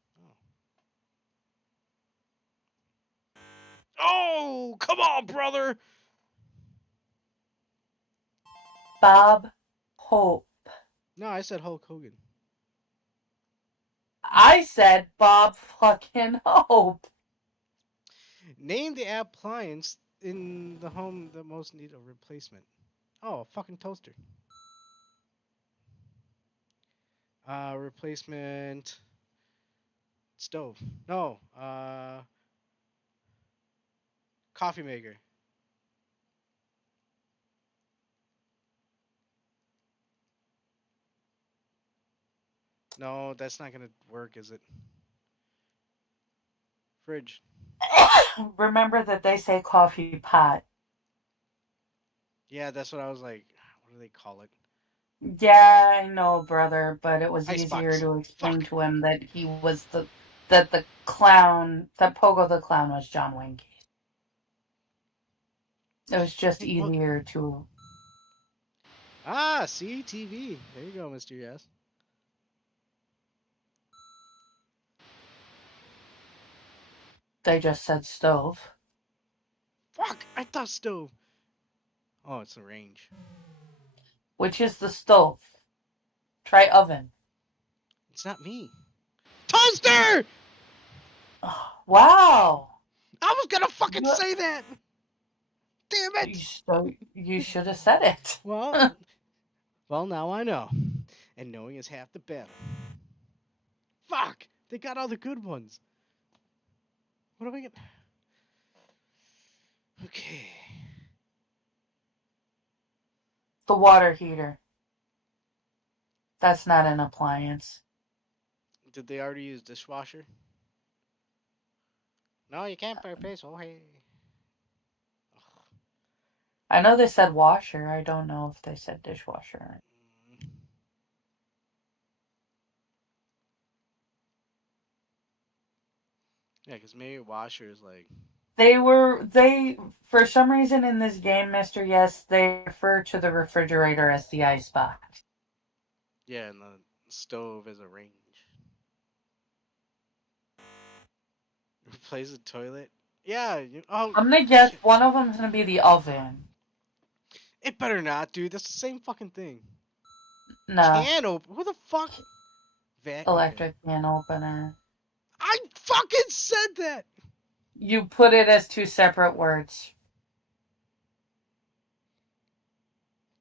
Oh, come on, brother! Bob Hope. No, I said Hulk Hogan. I said Bob fucking Hope. Name the appliance in the home that most need a replacement. Oh, a fucking toaster. Replacement stove. No, coffee maker. No, that's not gonna work, is it? Fridge. Remember that they say coffee pot. Yeah, that's what I was like. What do they call it? Yeah, I know, brother, but it was easier Icebox. to explain Fuck. to him that he was the clown, that Pogo the clown was John Wayne Gacy. It was just Hey, what? easier to. Ah, see, TV. There you go, Mr. Yes. They just said stove, Fuck! I thought stove. Oh, it's a range. which is the stove. Try oven. It's not me. Toaster! Wow. I was gonna fucking What? say that. Damn it. So you should have said it. Well, now I know. And knowing is half the battle. Fuck! They got all the good ones. What do I get? Okay. The water heater. That's not an appliance. Did they already use dishwasher? No, you can't purpose. Oh, hey. I know they said washer. I don't know if they said dishwasher. Mm. Yeah, because maybe washer is like. They for some reason in this game, Mr. Yes, they refer to the refrigerator as the icebox. Yeah, and the stove is a range. Replace the toilet? Yeah. Oh, I'm gonna guess shit. one of them's gonna be the oven. It better not, dude. That's the same fucking thing. No, Can open. Who the fuck? Okay. electric can opener. I fucking said that! You put it as two separate words.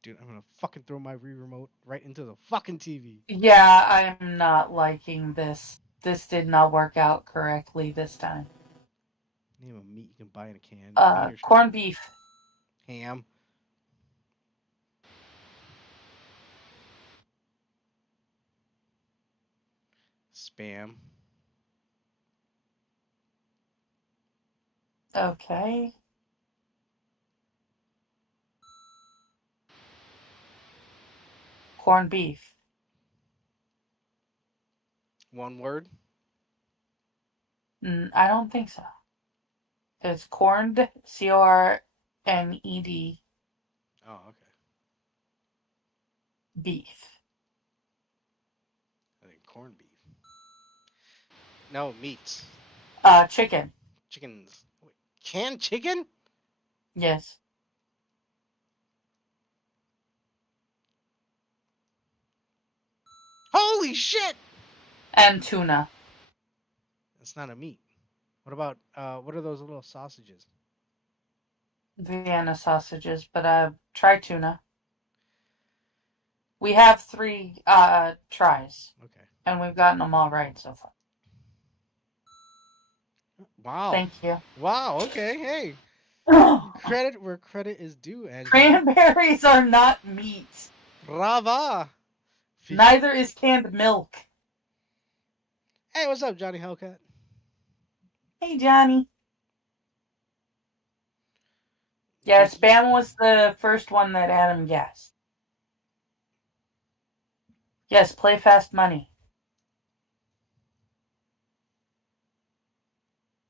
Dude, I'm gonna fucking throw my Wii remote right into the fucking TV. Yeah, I'm not liking this. This did not work out correctly this time. Name of meat you can buy in a can. Meat or shrimp? Corned beef. Ham. Spam. Okay. Corned beef. One word. I don't think so. It's corned, CORNED, Oh, okay. beef. I think corned beef. No, meats. Chicken. Chickens. Wait, canned chicken? Yes. Holy shit! And tuna. That's not a meat. What about, what are those little sausages? Vienna sausages, but try tuna. We have 3 tries, Okay. and we've gotten them all right so far. Wow. Thank you. Wow, okay, hey. Credit where credit is due, Angela. Cranberries are not meat. Brava! Neither is canned milk. Hey, what's up, Johnny Hellcat? Hey, Johnny. Yeah, spam was the first one that Adam guessed. Yes, play fast money.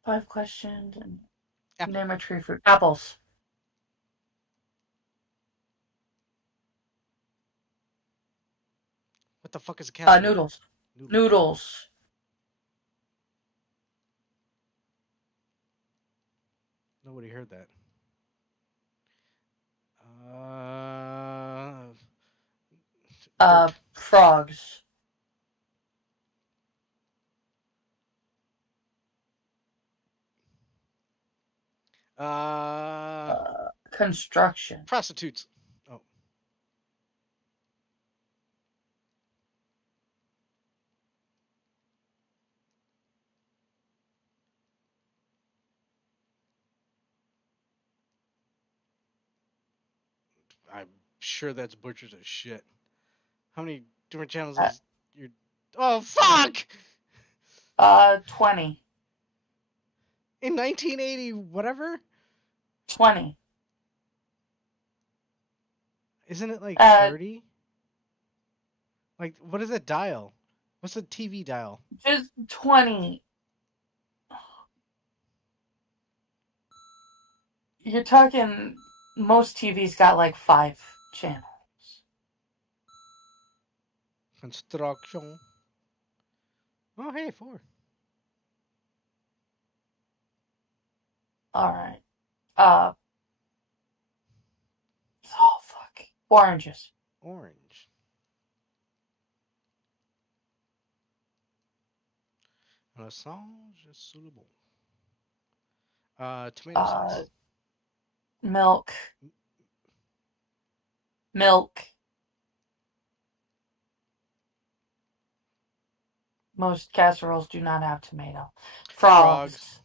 5 questions and Apple. name a tree fruit. Apples. What the fuck is a casserole? Noodles. Noodles. Nobody heard that. Dirt. Frogs. Construction. Prostitutes. Oh. I'm sure that's butchers as shit. How many different channels is your Oh, fuck! 20. In 1980, whatever? 20. Isn't it like Uh, 30? Like, what is that dial? What's the TV dial? just 20. You're talking, most TVs got like 5 channels. Construction. Oh, hey, 4. Alright. Oh, fuck. Oranges. Orange. Un assange suitable. Tomato sauce. Milk. Milk. Most casseroles do not have tomato. Frogs.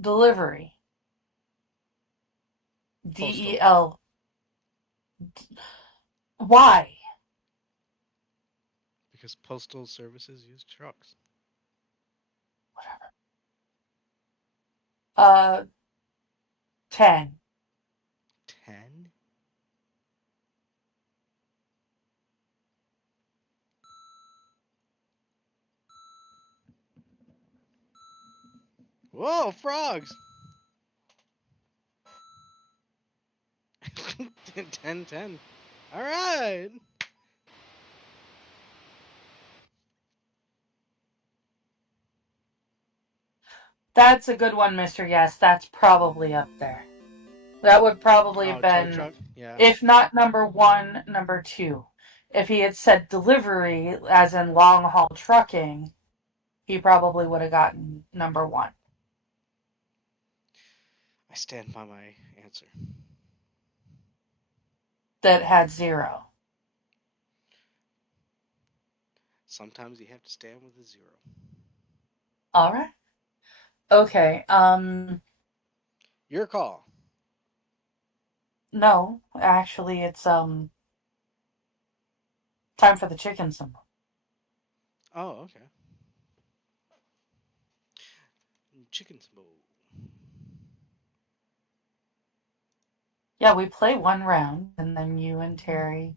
Delivery. Postal. DEL. Why? Because postal services use trucks. Whatever. 10. 10? Whoa, frogs! 10, 10. All right. That's a good one, Mr. Yes. That's probably up there. That would probably have Oh, tow been, truck? Yeah. if not number 1, number 2. If he had said delivery, as in long haul trucking, he probably would have gotten number 1. I stand by my answer. That had 0. Sometimes you have to stand with a 0. All right. Okay. Your call. No, actually, it's time for the chicken symbol. Oh, okay. Chicken symbol. Yeah, we play 1 round, and then you and Terry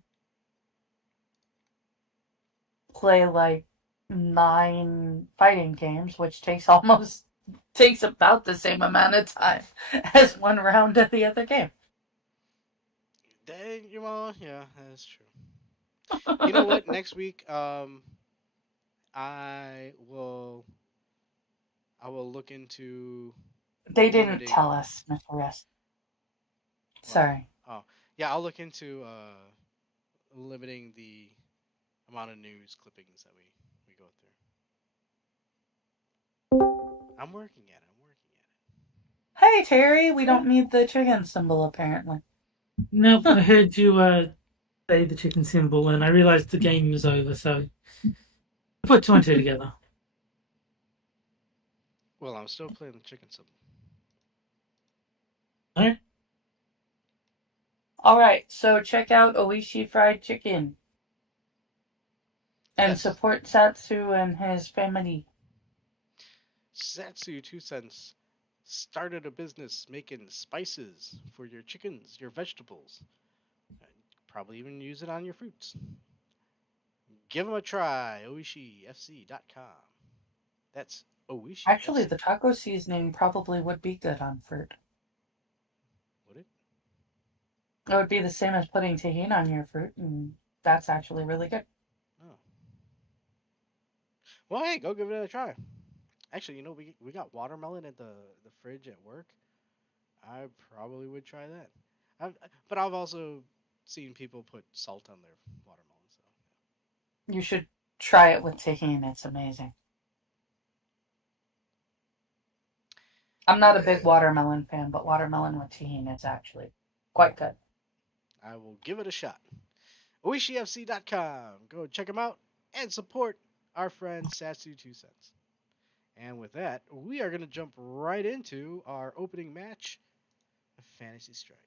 play like 9 fighting games, which takes about the same amount of time as 1 round of the other game. Well, yeah, that's true. You know what? Next week, I will look into They didn't limiting. tell us, Mr. Rest. What? Sorry. Oh, yeah, I'll look into limiting the amount of news clippings that we go through. I'm working at it. Hey, Terry, we don't need the chicken symbol, apparently. Nope, I heard you say the chicken symbol and I realised the game was over, so I put 2 and 2 together. Well, I'm still playing the chicken symbol. Alright. Alright, so check out Oishi Fried Chicken. And Yes. support Satsu and his family. Satsu 2 cents started a business making spices for your chickens, your vegetables. Probably even use it on your fruits. Give them a try. OishiFC.com. That's Oishi. Actually, the taco seasoning probably would be good on fruit. Would it? It would be the same as putting tahini on your fruit, and that's actually really good. Oh. Well, hey, go give it a try. Actually, you know, we got watermelon at the fridge at work. I probably would try that. But I've also seen people put salt on their watermelon. So You should try it with tahini. It's amazing. I'm not a big watermelon fan, but watermelon with tahini is actually quite good. I will give it a shot. OishiFC.com. Go check them out and support our friend Satsu 2 cents. And with that, we are going to jump right into our opening match of Fantasy Strike.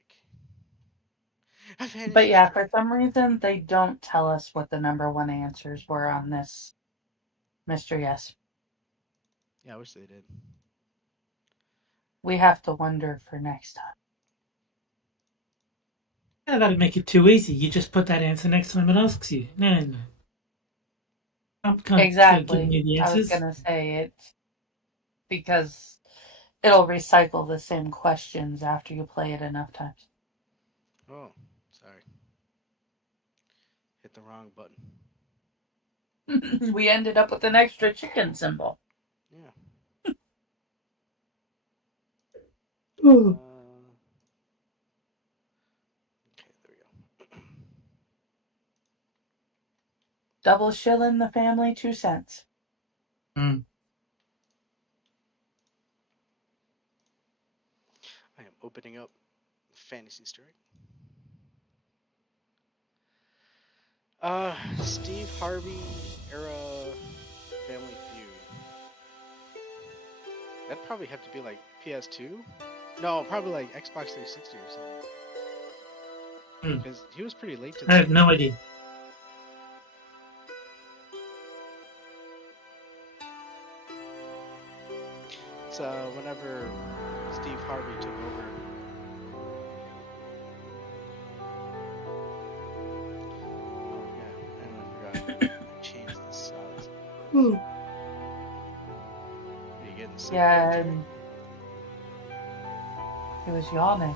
But yeah, for some reason, they don't tell us what the number one answers were on this Mr. Yes. Yeah, I wish they did. We have to wonder for next time. Yeah, that'd make it too easy. You just put that answer next time it asks you. No. Can't Exactly. give me the I was answers. going to say it because it'll recycle the same questions after you play it enough times. Oh, sorry. Hit the wrong button. We ended up with an extra chicken symbol. Yeah. Ooh. Okay, there we go. Double shilling the family 2 cents. Mm. I am opening up Fantasy Strike. Steve Harvey era Family Feud. That'd probably have to be like PS2. No, probably like Xbox 360 or something. Because he was pretty late to I that. have no idea. It's whenever Steve Harvey took over. Oh yeah, and I forgot. I changed the size. Are you getting sick? Yeah, and he was yawning.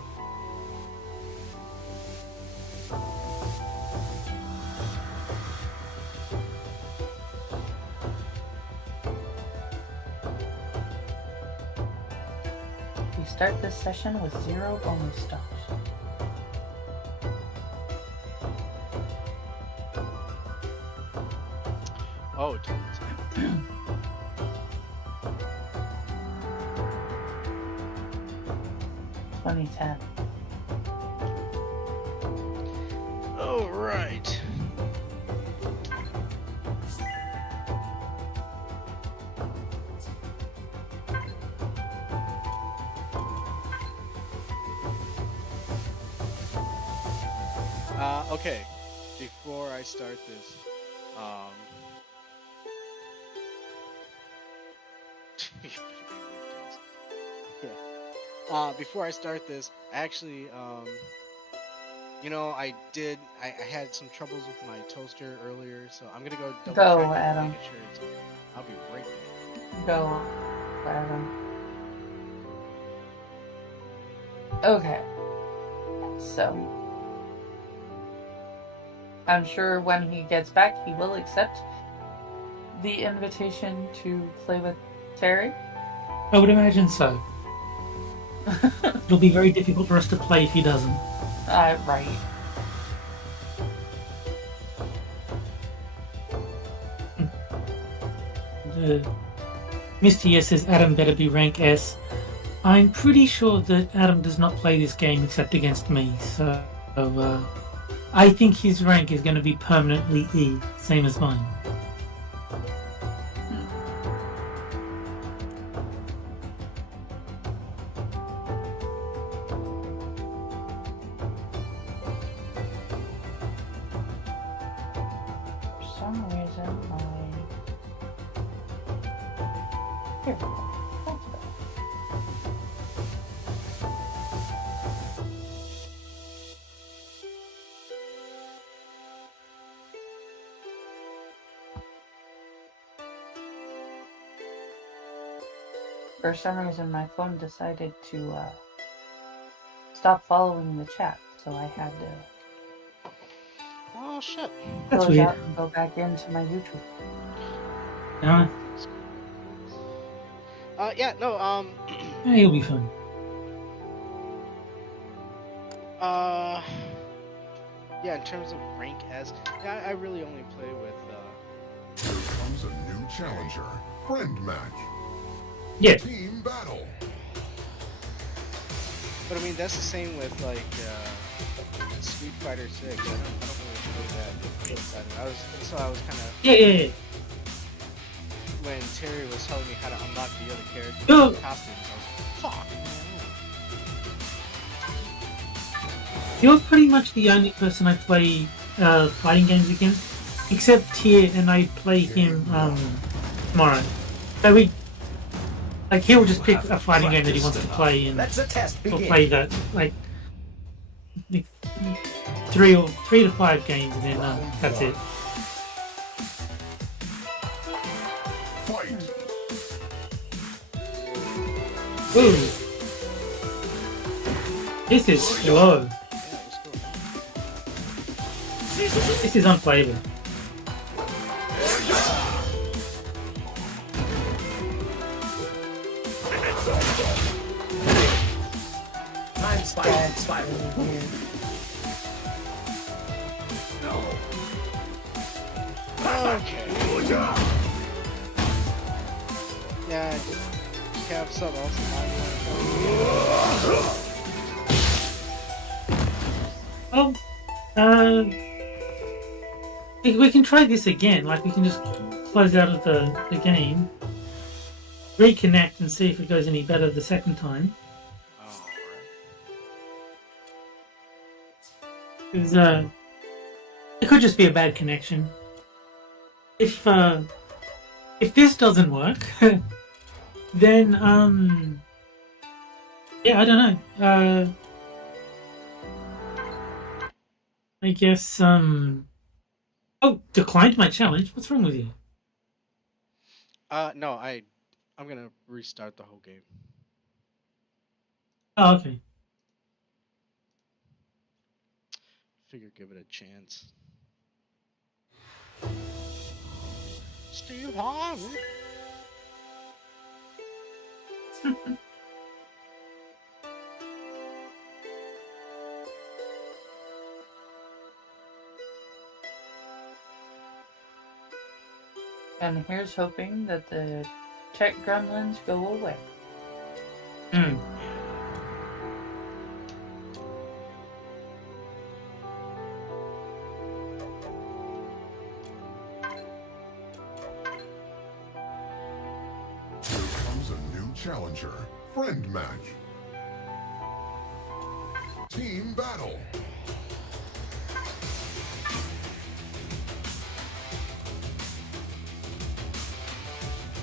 We start this session with 0 bonus stars. Oh, it's 2010. all right. Okay. Before I start this, yeah. Before I start this, actually, I had some troubles with my toaster earlier, so I'm gonna go double Go, check it, Adam. making sure it's okay. I'll be right back. Go, Adam. Okay. So, I'm sure when he gets back, he will accept the invitation to play with Terry. I would imagine so. It'll be very difficult for us to play if he doesn't. Right. Mr. Yes says Adam better be rank S. I'm pretty sure that Adam does not play this game except against me, so I think his rank is going to be permanently E, same as mine. For some reason, Here. That's better. For some reason, my phone decided to stop following the chat, so I had to Oh shit. That's close weird. out and go back into my YouTube. No, Yeah, no, yeah, he'll be fine. Yeah, in terms of rank S, yeah, I really only play with, Here comes a new challenger. Friend match. Yeah. Team battle. but I mean, that's the same with, like, Street Fighter 6. I don't really play that side of it. I was kind of, Yeah. when Terry was telling me how to unlock the other character Oh. costumes. I was like, fuck, man. You're pretty much the only person I play fighting games against, except here, and I play him tomorrow. So he'll just pick a fighting game that he wants to play, and Let the test we'll begin. play that like 3 to 5 games, and then that's it. Fight. Ooh, this is slow. Yeah, let's go. This is unplayable. Time spiral. Okay. Yeah, just have something else in mind. Oh, we can try this again. Like, we can just close out of the game, reconnect, and see if it goes any better the second time. Because it could just be a bad connection. If this doesn't work, then yeah, I don't know. I guess oh, declined my challenge. What's wrong with you? No, I'm gonna restart the whole game. Oh, okay. Figure give it a chance. Steve Harvey. And here's hoping that the tech gremlins go away. Hmm. Here comes a new challenger. Friend match. Team battle.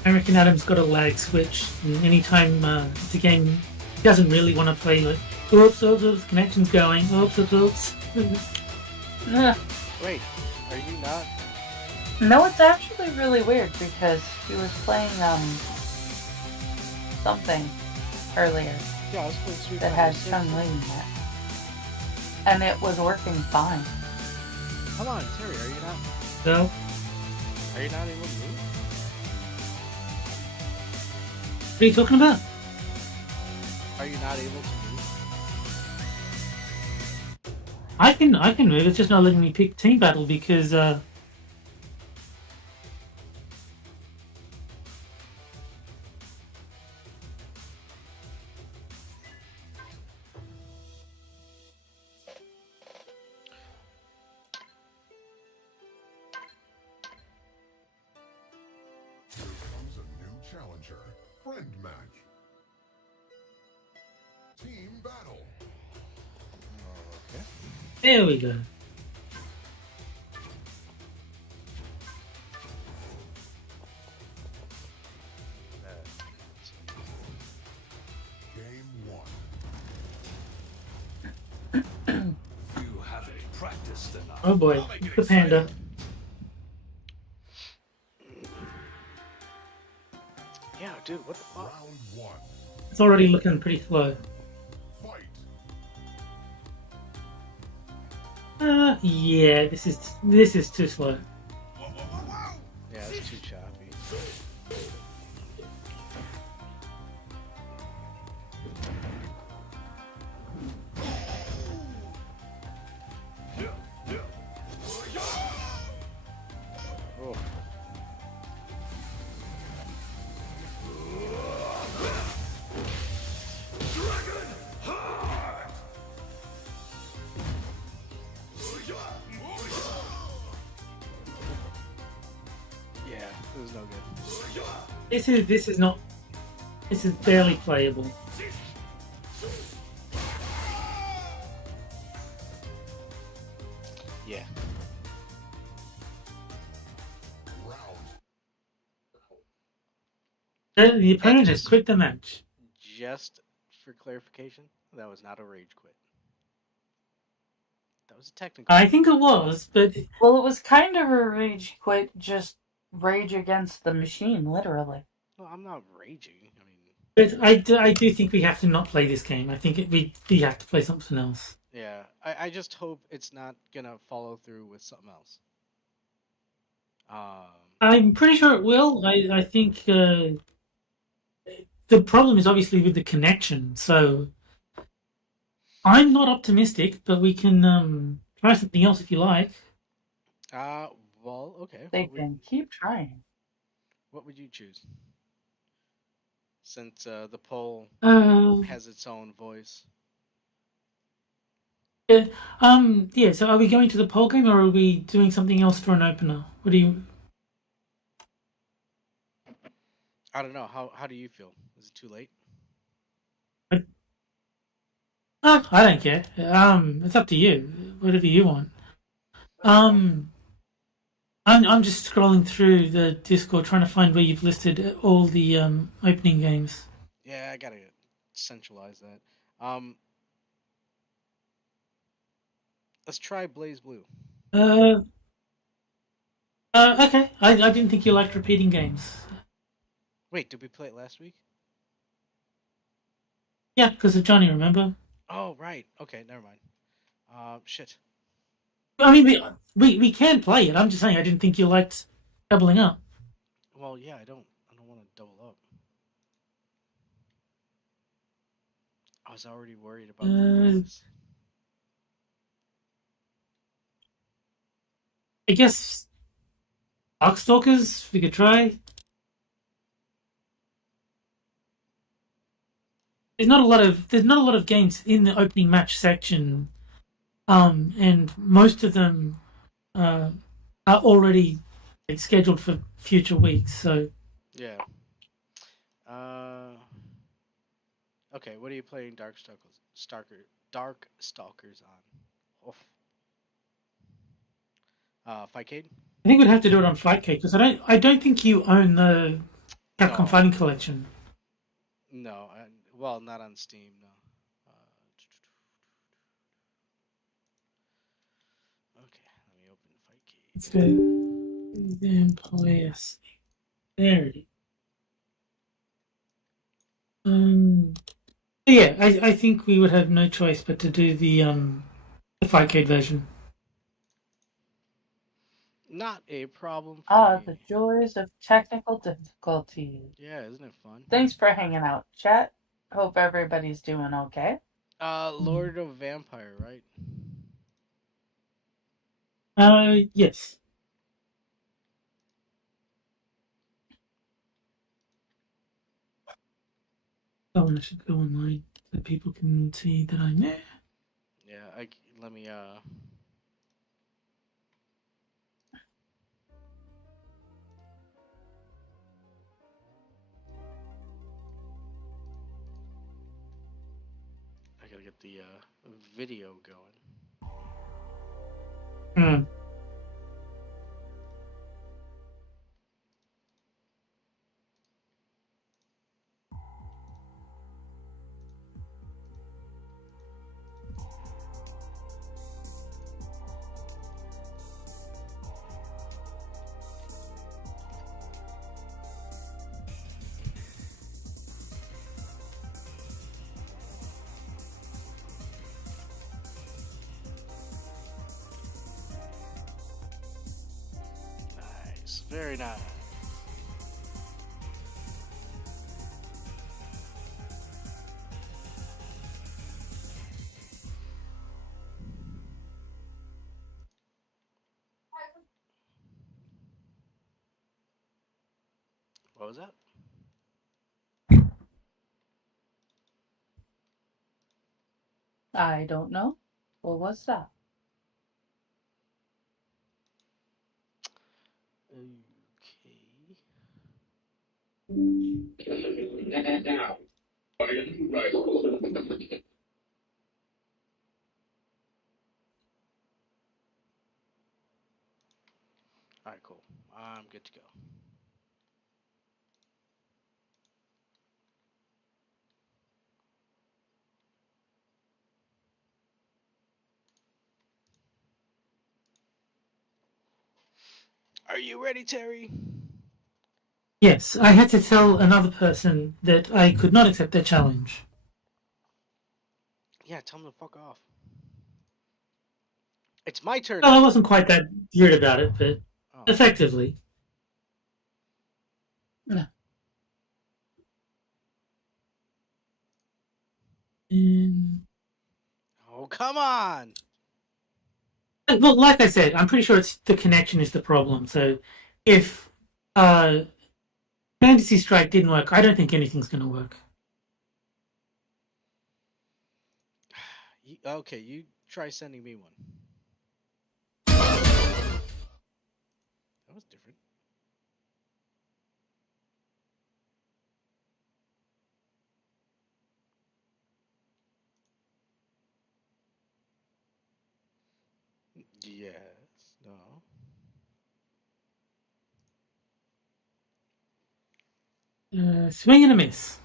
I reckon Adam's got a lag switch, and anytime it's a game he doesn't really want to play, like, oops, connection's going, oops. Ugh. Wait, are you not? No, it's actually really weird because he was playing something earlier Yeah, I was playing Sweet that Final has Six. Chun Li in it, and it was working fine. Hold on, Terry, are you not So, able to move? what are you talking about? Are you not able to move? I can move, it's just not letting me pick team battle because Here comes a new challenger. Friend match. Team battle. Okay. there we go. Game one. You haven't practiced enough. Oh boy, I'll make it the panda. exciting. Yeah, dude, what the fuck? Round one. It's already looking pretty slow. Fight. Yeah, this is too slow. Yeah, it's too choppy. Oh. This is not. This is barely playable. Yeah. The opponent And has just quit the match. just for clarification, that was not a rage quit. That was a technical. I think it was, but Well, it was kind of a rage quit, just rage against the machine, literally. Well, I'm not raging. I mean, but I do think we have to not play this game. I think we have to play something else. yeah. I just hope it's not gonna follow through with something else. I'm pretty sure it will. I think the problem is obviously with the connection. So I'm not optimistic, but we can try something else if you like. Well, okay. They can keep trying. What would you choose? Since the poll has its own voice. Yeah. Yeah. So are we going to the poll game, or are we doing something else for an opener? What do you? I don't know. How do you feel? Is it too late? I don't care. It's up to you. Whatever you want. I'm just scrolling through the Discord trying to find where you've listed all the opening games. Yeah, I gotta centralize that. Let's try Blaze Blue. Okay. I didn't think you liked repeating games. Wait, did we play it last week? Yeah, because of Johnny, remember? Oh, right. Okay, never mind. Shit. I mean, we can play it. I'm just saying I didn't think you liked doubling up. Well, yeah, I don't want to double up. I was already worried about this. I guess Darkstalkers we could try. There's not a lot of games in the opening match section, and most of them are already scheduled for future weeks. So Yeah. Okay, what are you playing Darkstalkers on? Fightcade? I think we'd have to do it on Fightcade because I don't think you own the Capcom No. Fighting Collection. No, well, not on Steam. No. Okay, let me open Fightcade. Let's do then play us. There it is. Yeah, I think we would have no choice but to do the Fightcade version. Not a problem for me. The joys of technical difficulties. Yeah, isn't it fun? Thanks for hanging out, chat. Hope everybody's doing okay. Lord of Vampire, right? Yes. Oh, and I should go online so people can see that I'm there. Yeah, let me I gotta get the video going. Nice, very nice. What was that? I don't know. What was that? Okay. All right, cool. I'm good to go. Are you ready, Terry? Yes, I had to tell another person that I could not accept their challenge. Yeah, tell him to fuck off. It's my turn Well, I now. wasn't quite that rude about it, but Oh. effectively. No. Oh, come on. Well, like I said, I'm pretty sure it's the connection is the problem. So if Fantasy Strike didn't work, I don't think anything's going to work. Okay, you try sending me one. That was different. Yes. No. Swing and a miss.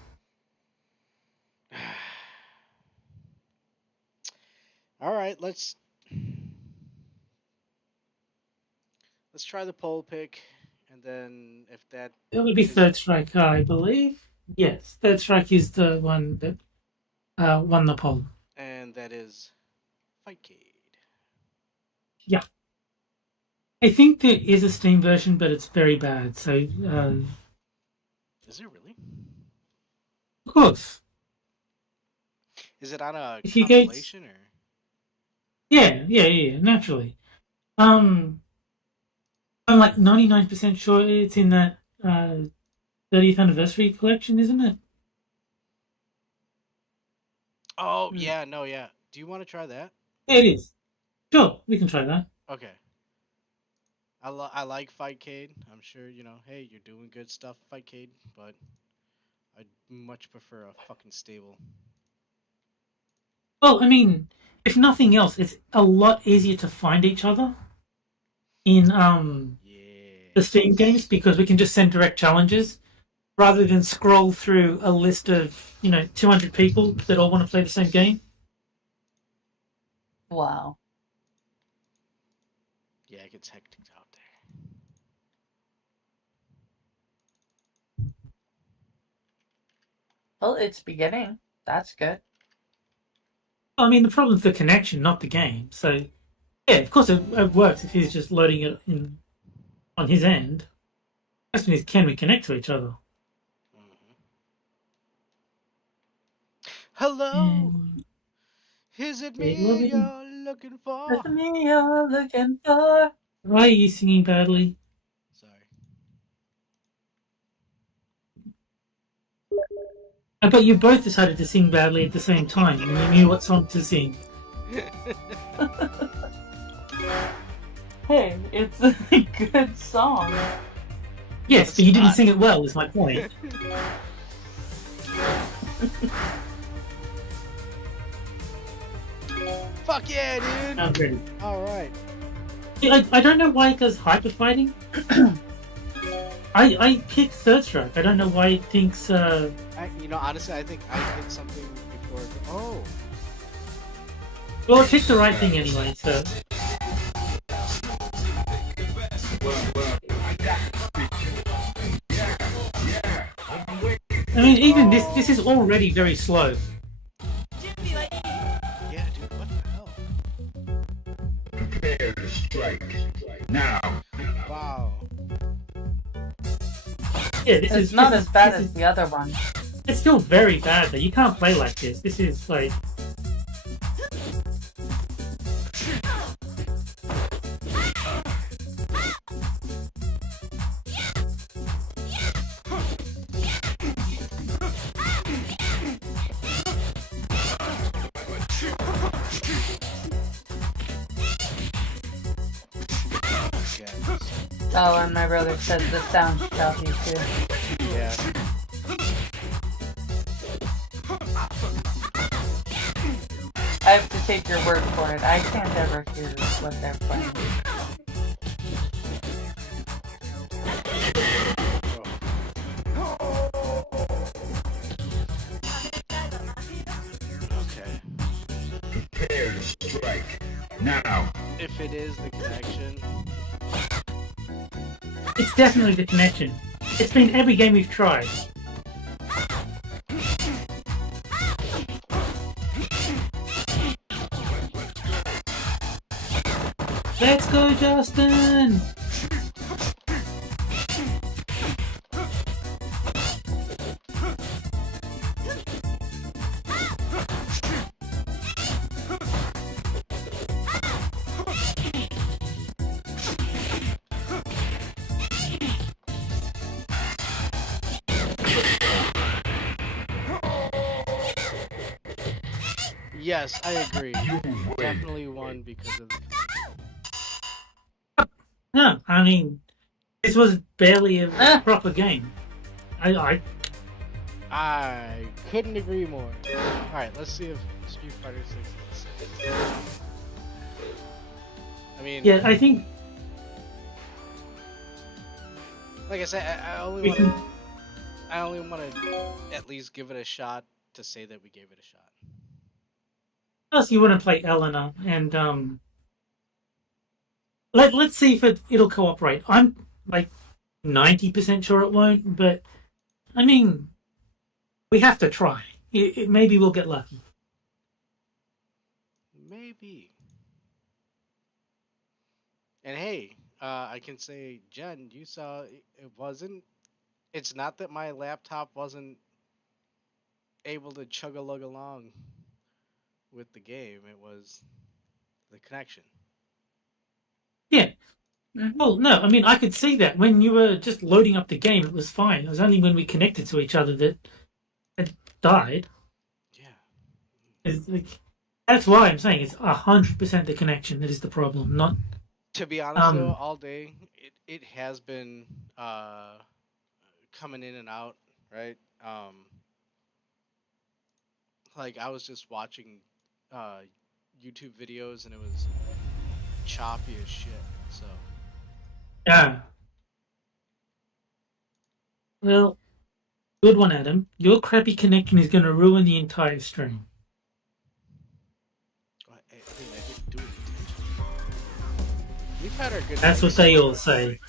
All right, let's try the pole pick, and then if that That would be is Third Strike, I believe. Yes, Third Strike is the one that won the poll. and that is Fightcade. Yeah. I think there is a Steam version, but it's very bad. So, Is it really? of course, Is it on a if you go, compilation or? yeah, naturally. I'm like 99% sure it's in that 30th anniversary collection, isn't it? Oh yeah, no, yeah. Do you want to try that? Yeah, it is. Sure, we can try that. Okay. I like Fightcade. I'm sure you know. Hey, you're doing good stuff, Fightcade, but I'd much prefer a fucking stable. Well, I mean, if nothing else, it's a lot easier to find each other in the Steam games because we can just send direct challenges rather than scroll through a list of 200 people that all want to play the same game. Wow. Yeah, it gets hectic out there. Well, it's beginning. That's good. I mean, the problem's the connection, not the game. So, yeah, of course it works if he's just loading it in on his end. The question is, can we connect to each other? Mm-hmm. Hello, And is it it will me be. you're looking for? It's me you're looking for. Why are you singing badly? Sorry. I bet you both decided to sing badly at the same time and you knew what song to sing. Hey, it's a good song. Yes, but you didn't sing it well, is my point. Fuck yeah, dude! I'm ready. Alright. I don't know why it does hyper fighting. I picked Third Strike. I don't know why it thinks. Honestly, I think I hit something before. Oh! Well, I picked the right thing anyway, so. I mean, even this is already very slow. Yeah, dude, what the hell? Prepare to strike. Now. Wow. Yeah, It's not as bad as the other one. It's still very bad though. You can't play like this. This is like. Yeah. Oh, and my brother said the sound's choppy too. Yeah. I have to take your word for it. I can't ever hear what they're playing. Okay. Prepare to strike. Now. If it is the connection, It's definitely the connection. It's been every game we've tried. Let's go, Justin! yes, I agree. Definitely won because of the No, I mean, this was barely a proper game. I I couldn't agree more. Alright, let's see if Street Fighter 6 is. I mean, yeah, I think like I said, I only we want can. to. I only want to at least give it a shot to say that we gave it a shot. Plus, you want to play Eleanor, and let's see if it'll cooperate. I'm like 90% sure it won't, but I mean, we have to try. Maybe we'll get lucky. Maybe. And hey, I can say, Jen, you saw it wasn't. It's not that my laptop wasn't able to chug-a-lug along with the game. It was the connection. Yeah. Well, no, I mean, I could see that. When you were just loading up the game, it was fine. It was only when we connected to each other that it died. Yeah. It's like, that's why I'm saying it's 100% the connection that is the problem, not... To be honest, though, all day it has been coming in and out, right? Like I was just watching YouTube videos and it was choppy as shit. So Yeah. Well, good one, Adam. Your crappy connection is going to ruin the entire stream. I didn't do it intentionally. We've had our good. That's what they all say.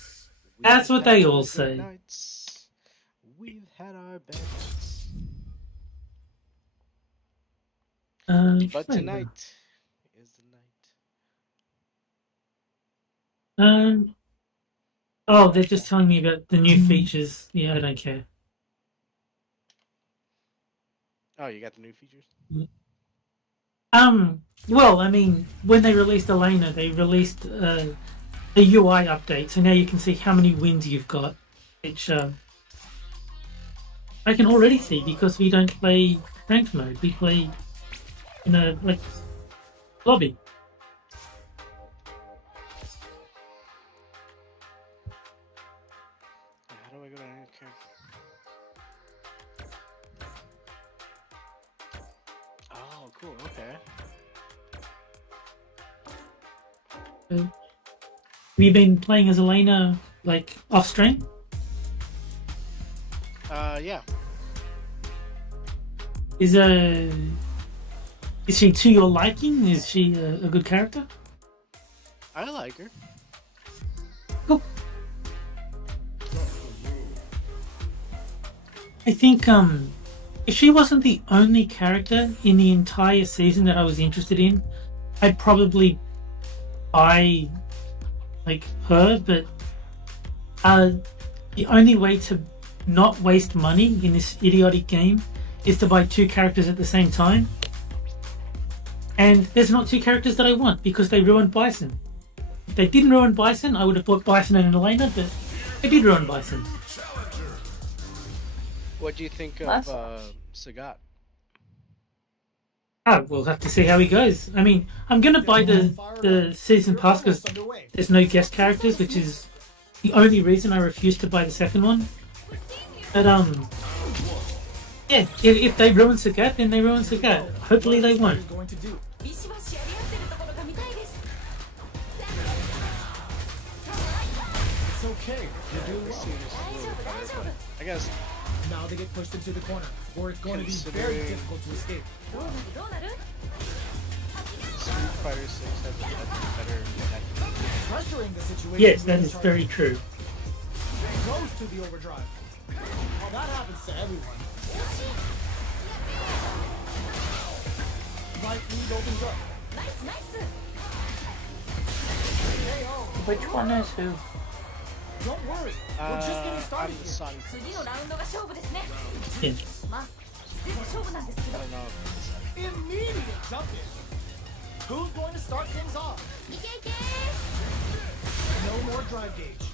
That's what they all say. Nights. We've had our bad nights. But tonight is the night. Oh, they're just telling me about the new features. Yeah, I don't care. Oh, you got the new features? Well, I mean, when they released Elena, they released a UI update, so now you can see how many wins you've got, which I can already see because we don't play ranked mode. We play in a like lobby. How do I go to any character? Oh, cool. Okay. Have you been playing as Elena like off stream? Yeah. Is she to your liking? Is she a good character? I like her. Cool. I think if she wasn't the only character in the entire season that I was interested in, I'd probably buy like her, but the only way to not waste money in this idiotic game is to buy two characters at the same time. And there's not two characters that I want because they ruined Bison. If they didn't ruin Bison, I would have bought Bison and Elena, but they did ruin Bison. What do you think of Sagat? We'll have to see how he goes. I mean, I'm going to buy the season pass because there's no guest characters, which is the only reason I refuse to buy the second one. But, yeah, if they ruin Sagat, then they ruin Sagat. Hopefully they won't. It's okay. You're doing well. I guess Now they get pushed into the corner, where it's going to be very Considering- difficult to escape. Street Fighter 6 has a better mechanism. Pressuring the situation. Yes, that really is hard. very true. Goes to the overdrive. Well, that happens to everyone. Right lead opens up. KO. Which one is who? Don't worry. We're just getting I'm started here. Sonic. Yes. I don't know. Immediate jump in. Who's going to start things off? No more drive gauge.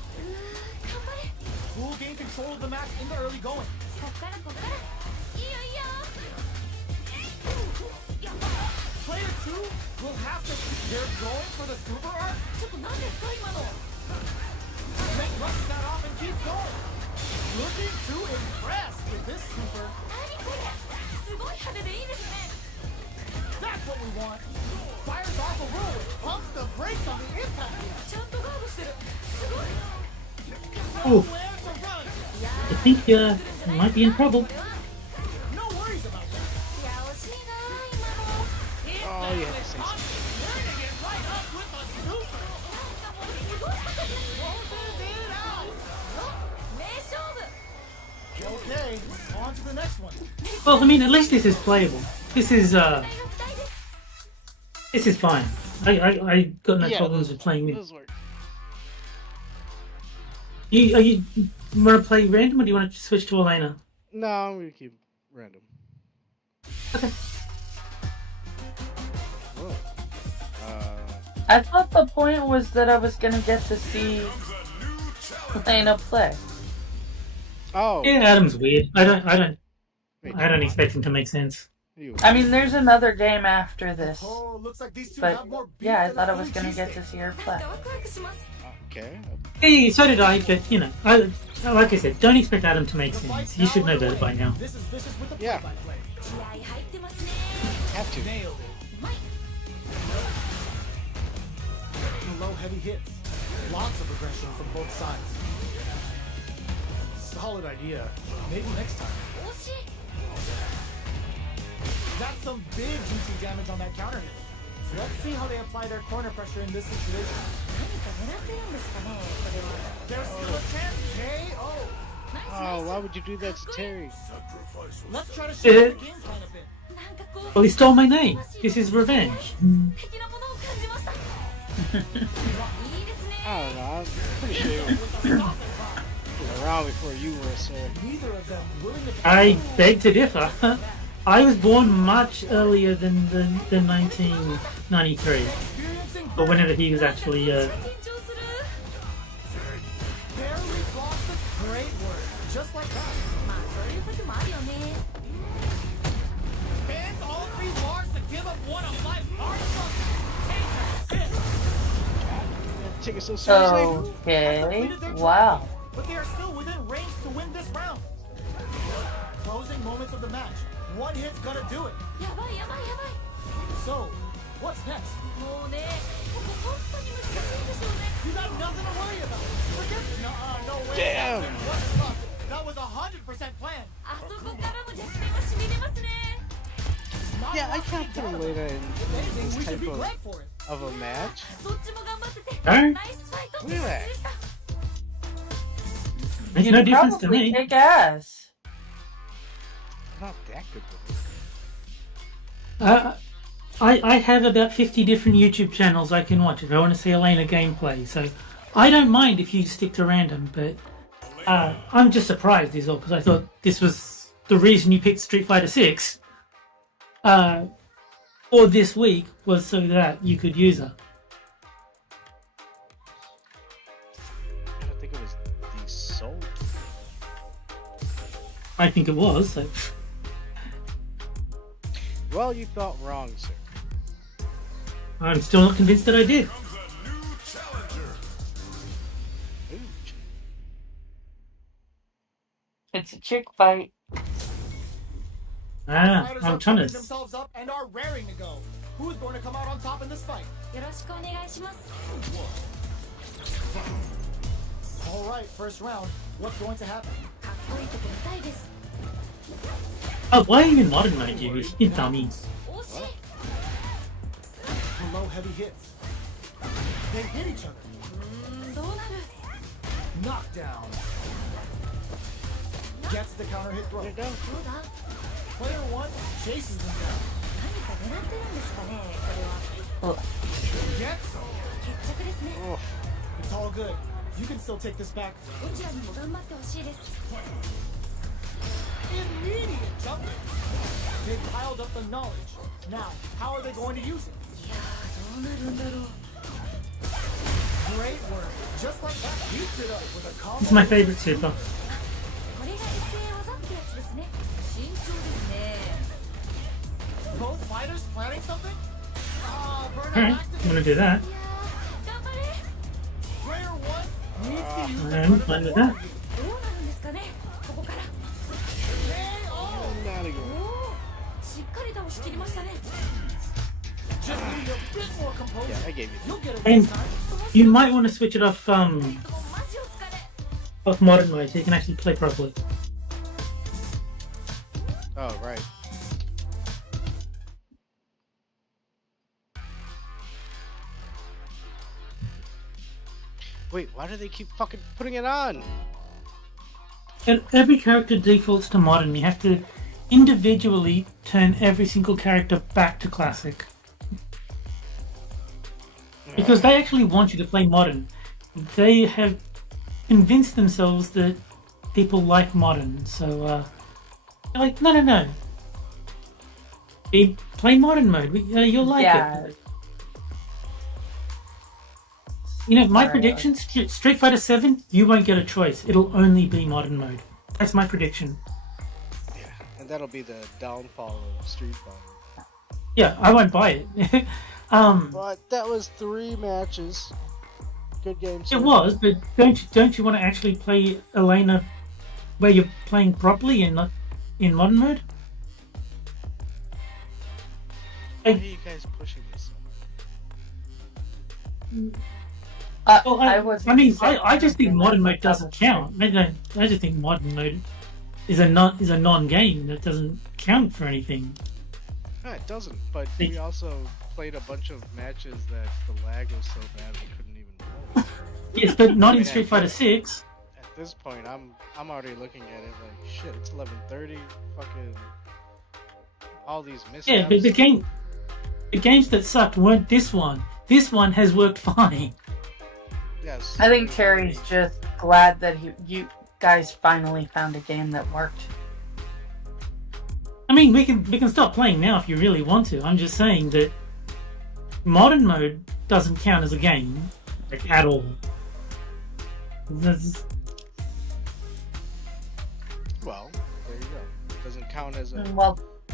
Who will gain control of the match in the early going? Player 2 will have to. They're going for the super art? Then rushes that off and keeps going. Looking to impress with this super. That's what we want. Fires off a roll, pumps the brakes on the impact. Oof. Nowhere to run. I think you might be in trouble. No worries about that. Oh, you have to say something. Turning it right up with a super. Closes it out. Okay, on to the next one. Well, I mean, at least this is playable. This is fine. I got no problems with playing this. Those work. You want to play random, or do you want to switch to Elena? No, I'm gonna keep random. Okay. Whoa. I thought the point was that I was gonna get to see Elena play. Oh. Yeah, Adam's weird. I don't Wait, expect him to make sense. you- I mean, there's another game after this, Oh, looks like these two but have more beef yeah, I than thought a I was Philly gonna get to cheesesteak. see her play. Okay. Yeah, so did I, but you know, like I said, don't expect Adam to make The sense. fight's You now should know better underway. by now. This is vicious with the Yeah. play-by-play. Have to. Nailed it. Low heavy hits. Lots of aggression from both sides. Solid idea. Maybe next time. That's some big juicy damage on that counter hit. Let's see how they apply their corner pressure in this situation. There's still a chance. KO. Oh, why would you do that to Terry? Let's try to shift the game plan a bit. Well, he stole my name. This is revenge. I don't know. I'm pretty sure you were around before you were, sir. Neither of them willing to I beg to differ. I was born much earlier than 1993, experiencing or whenever he was actually. barely blocks the great word. Just like that. Bans all three bars to give up one of life's hardest ones. Take it so seriously. Okay. Wow. But they are still within range to win this round. Closing moments of the match. One hit's gonna do it. So, what's next? You got nothing to worry about. Forget no way. Damn. What the fuck? That was 100% planned. Not Yeah, I lost can't any put doubt about Elena it. in If anything, this we should type be glad for it. of a match. Alright. Relax. Makes You no could difference to probably me. kick ass. Not that good with I have about 50 different YouTube channels I can watch if I want to see Elena gameplay, so I don't mind if you stick to random, but I'm just surprised is all, because I thought this was the reason you picked Street Fighter 6 for this week was so that you could use her. I don't think it was the soul. I think it was, so Well, you thought wrong, sir. I'm still not convinced that I did. Ooh. It's a chick fight. Fighters I'm are trying pumping to. themselves up and are raring to go. Who's going to come out on top in this fight? よろしくお願いします Alright, first round. What's going to happen? かっこいいとこ見たいです Oh, why are you in modern mode, you dummy? 惜しい Low heavy hits. They hit each other. どうなる Knockdown. Gets the counter hit throw. どうだ Player 1 chases him down. 何か狙ってるんですかねこれは Gets him. 決着ですね It's all good. You can still take this back. どちらにも頑張ってほしいです Immediate jumping. They piled up the knowledge. Now, how are they going to use it? いやーどうなるんだろう Great work. Just like that, beats it up with a combo. It's my favorite super. これが SA 技ってやつですね慎重ですね Both fighters planning something? Ah, burnout Alright, I'm activated. gonna do that. いやー頑張れ Player 1 needs to use I'm the fine with that. どうなるんですかねここから KO. なるほおおしっかり倒し切りましたね Just need a bit more composure. Yeah, I gave you You'll get it And this time. you might want to switch it off でもマジお疲れ off modern mode so you can actually play properly. Oh, right. Wait, why do they keep fucking putting it on? And every character defaults to modern. You have to individually turn every single character back to classic. Because they actually want you to play modern. They have convinced themselves that people like modern. So, they're like, no. Play modern mode. You'll like it. You know, my prediction, Street Fighter 7, you won't get a choice. It'll only be modern mode. That's my prediction. Yeah, and that'll be the downfall of Street Fighter. Yeah, I won't buy it. But that was 3 matches. Good game. It was, but don't you want to actually play Elena where you're playing properly and not in modern mode? Why are you guys pushing this? Well, I just think modern mode doesn't count. I just think modern mode is a non-game that doesn't count for anything. No, it doesn't. But we also played a bunch of matches that the lag was so bad we couldn't even play. Yes, but not in Street Fighter 6. At this point, I'm already looking at it like shit. It's 11:30. Fucking all these missteps. Yeah, but the games that sucked weren't this one. This one has worked fine. Yes. I think Terry's just glad that you guys finally found a game that worked. I mean, we can stop playing now if you really want to. I'm just saying that modern mode doesn't count as a game, like, at all. Well, there you go. It doesn't count as a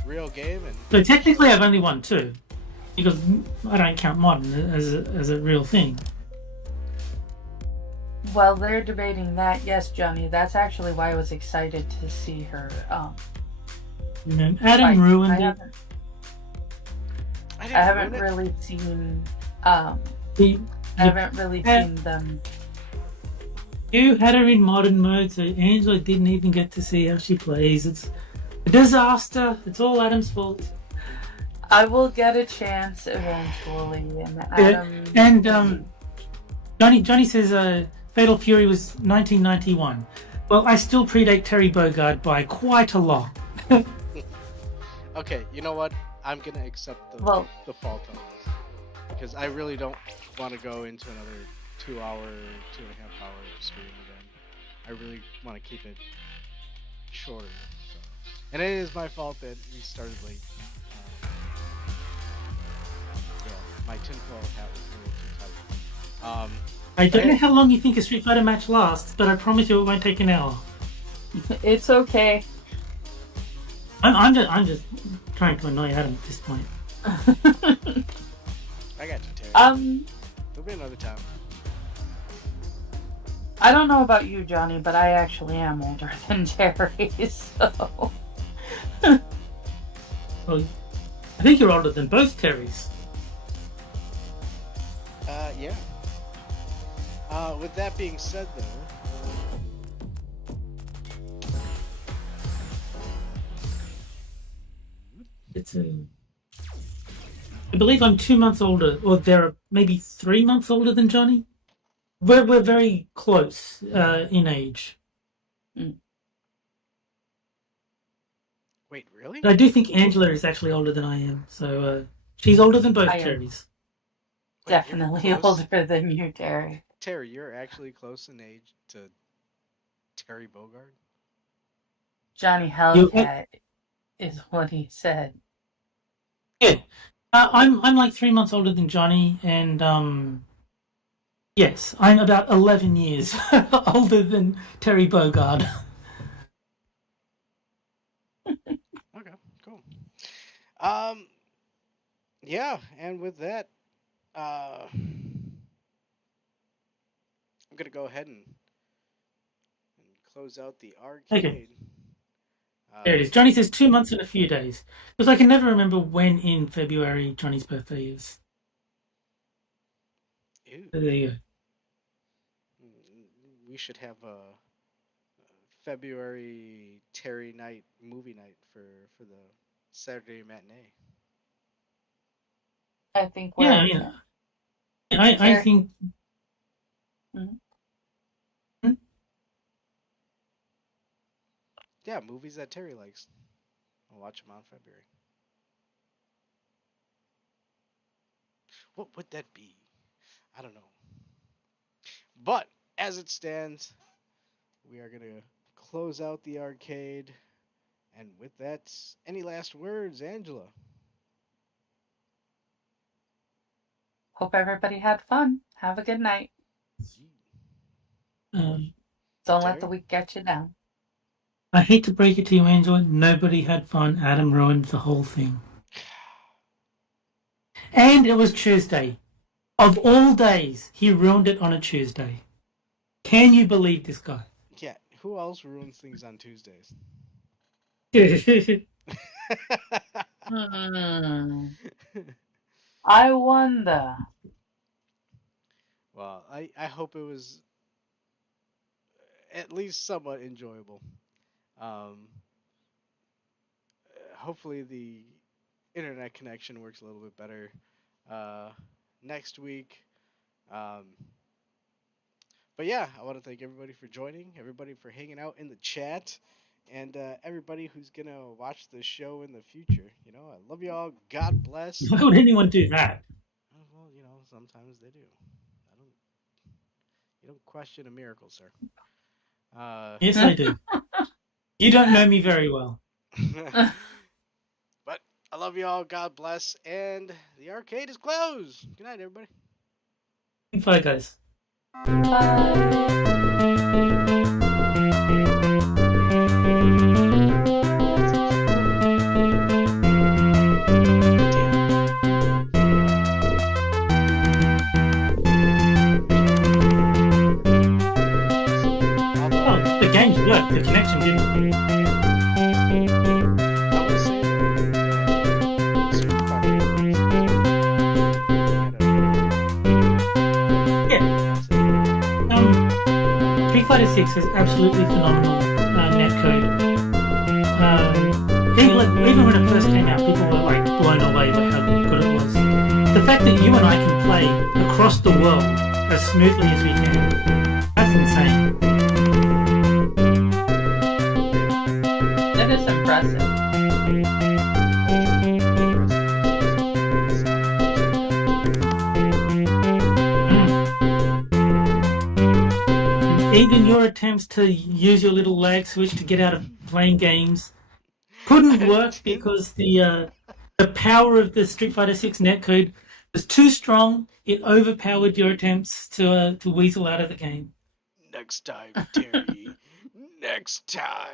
real game, and So technically, I've only won 2 because I don't count modern as a real thing. Well, they're debating that. Yes, Johnny, that's actually why I was excited to see her. You know, Adam ruined it. I haven't really seen. I haven't really seen them. You had her in modern mode, so Angela didn't even get to see how she plays. It's a disaster. It's all Adam's fault. I will get a chance eventually, and Adam. And Johnny says Fatal Fury was 1991. Well, I still predate Terry Bogard by quite a lot. Okay, you know what? I'm gonna accept the fault on this because I really don't want to go into another 2.5 hour stream again. I really want to keep it shorter. So. And it is my fault that we started late. Yeah, my tinfoil hat was a little too tight. I don't know how long you think a Street Fighter match lasts, but I promise you it won't take an hour. It's okay. I'm just trying to annoy Adam at this point. I got you, Terry. There'll be another time. I don't know about you, Johnny, but I actually am older than Terry, so. Well, I think you're older than both Terrys. Yeah. With that being said, though, It's a. I believe I'm 2 months older, or they're maybe 3 months older than Johnny. We're very close in age. wait, really? But I do think Angela is actually older than I am, so she's older than both I am Terrys. Wait, you're definitely close? older than you, Terry. Terry, you're actually close in age to Terry Bogard? Johnny You, Hellcat is what he said. yeah, I'm like 3 months older than Johnny, and yes, I'm about 11 years older than Terry Bogard. Okay, cool. Um, yeah, and with that, I'm gonna go ahead and close out the Okay, arcade. there it is. Johnny says 2 months and a few days because I can never remember when in February Johnny's birthday is. Ew. So there you go. We should have a February Terry night movie night for the Saturday matinee. I think Yeah, we're yeah. I Terry. think. Mhm. Yeah, movies that Terry likes. I'll watch them on February. What would that be? I don't know. But as it stands, we are gonna close out the arcade. And with that, any last words, Angela? Hope everybody had fun. Have a good night. Um, Don't let the Terry? week get you down. I hate to break it to you, Angela. Nobody had fun. Adam ruined the whole thing. And it was Tuesday. Of all days, he ruined it on a Tuesday. Can you believe this guy? Yeah, who else ruins things on Tuesdays? I wonder. Well, I hope it was at least somewhat enjoyable. Um, Hopefully the internet connection works a little bit better uh, next week. Um, but yeah, I want to thank everybody for joining, everybody for hanging out in the chat, and everybody who's gonna watch the show in the future. You know, I love y'all. God bless. Why would anyone do that? Well, you know, sometimes they do. I don't. You don't question a miracle, sir. Yes, I do. You don't know me very well. But I love y'all. God bless. And the arcade is closed. Good night, everybody. Bye, guys. Bye. Oh, the games worked. The connection didn't. I will say Street Fighter. Yeah. Street Fighter 6 is absolutely phenomenal netcode. Even when it first came out, people were like blown away by how good it was. The fact that you and I can play across the world as smoothly as we can, that's insane. That is impressive. Even your attempts to use your little lag switch to get out of playing games couldn't work because the power of the Street Fighter 6 netcode was too strong. It overpowered your attempts to weasel out of the game. Next time, Terry. Next time.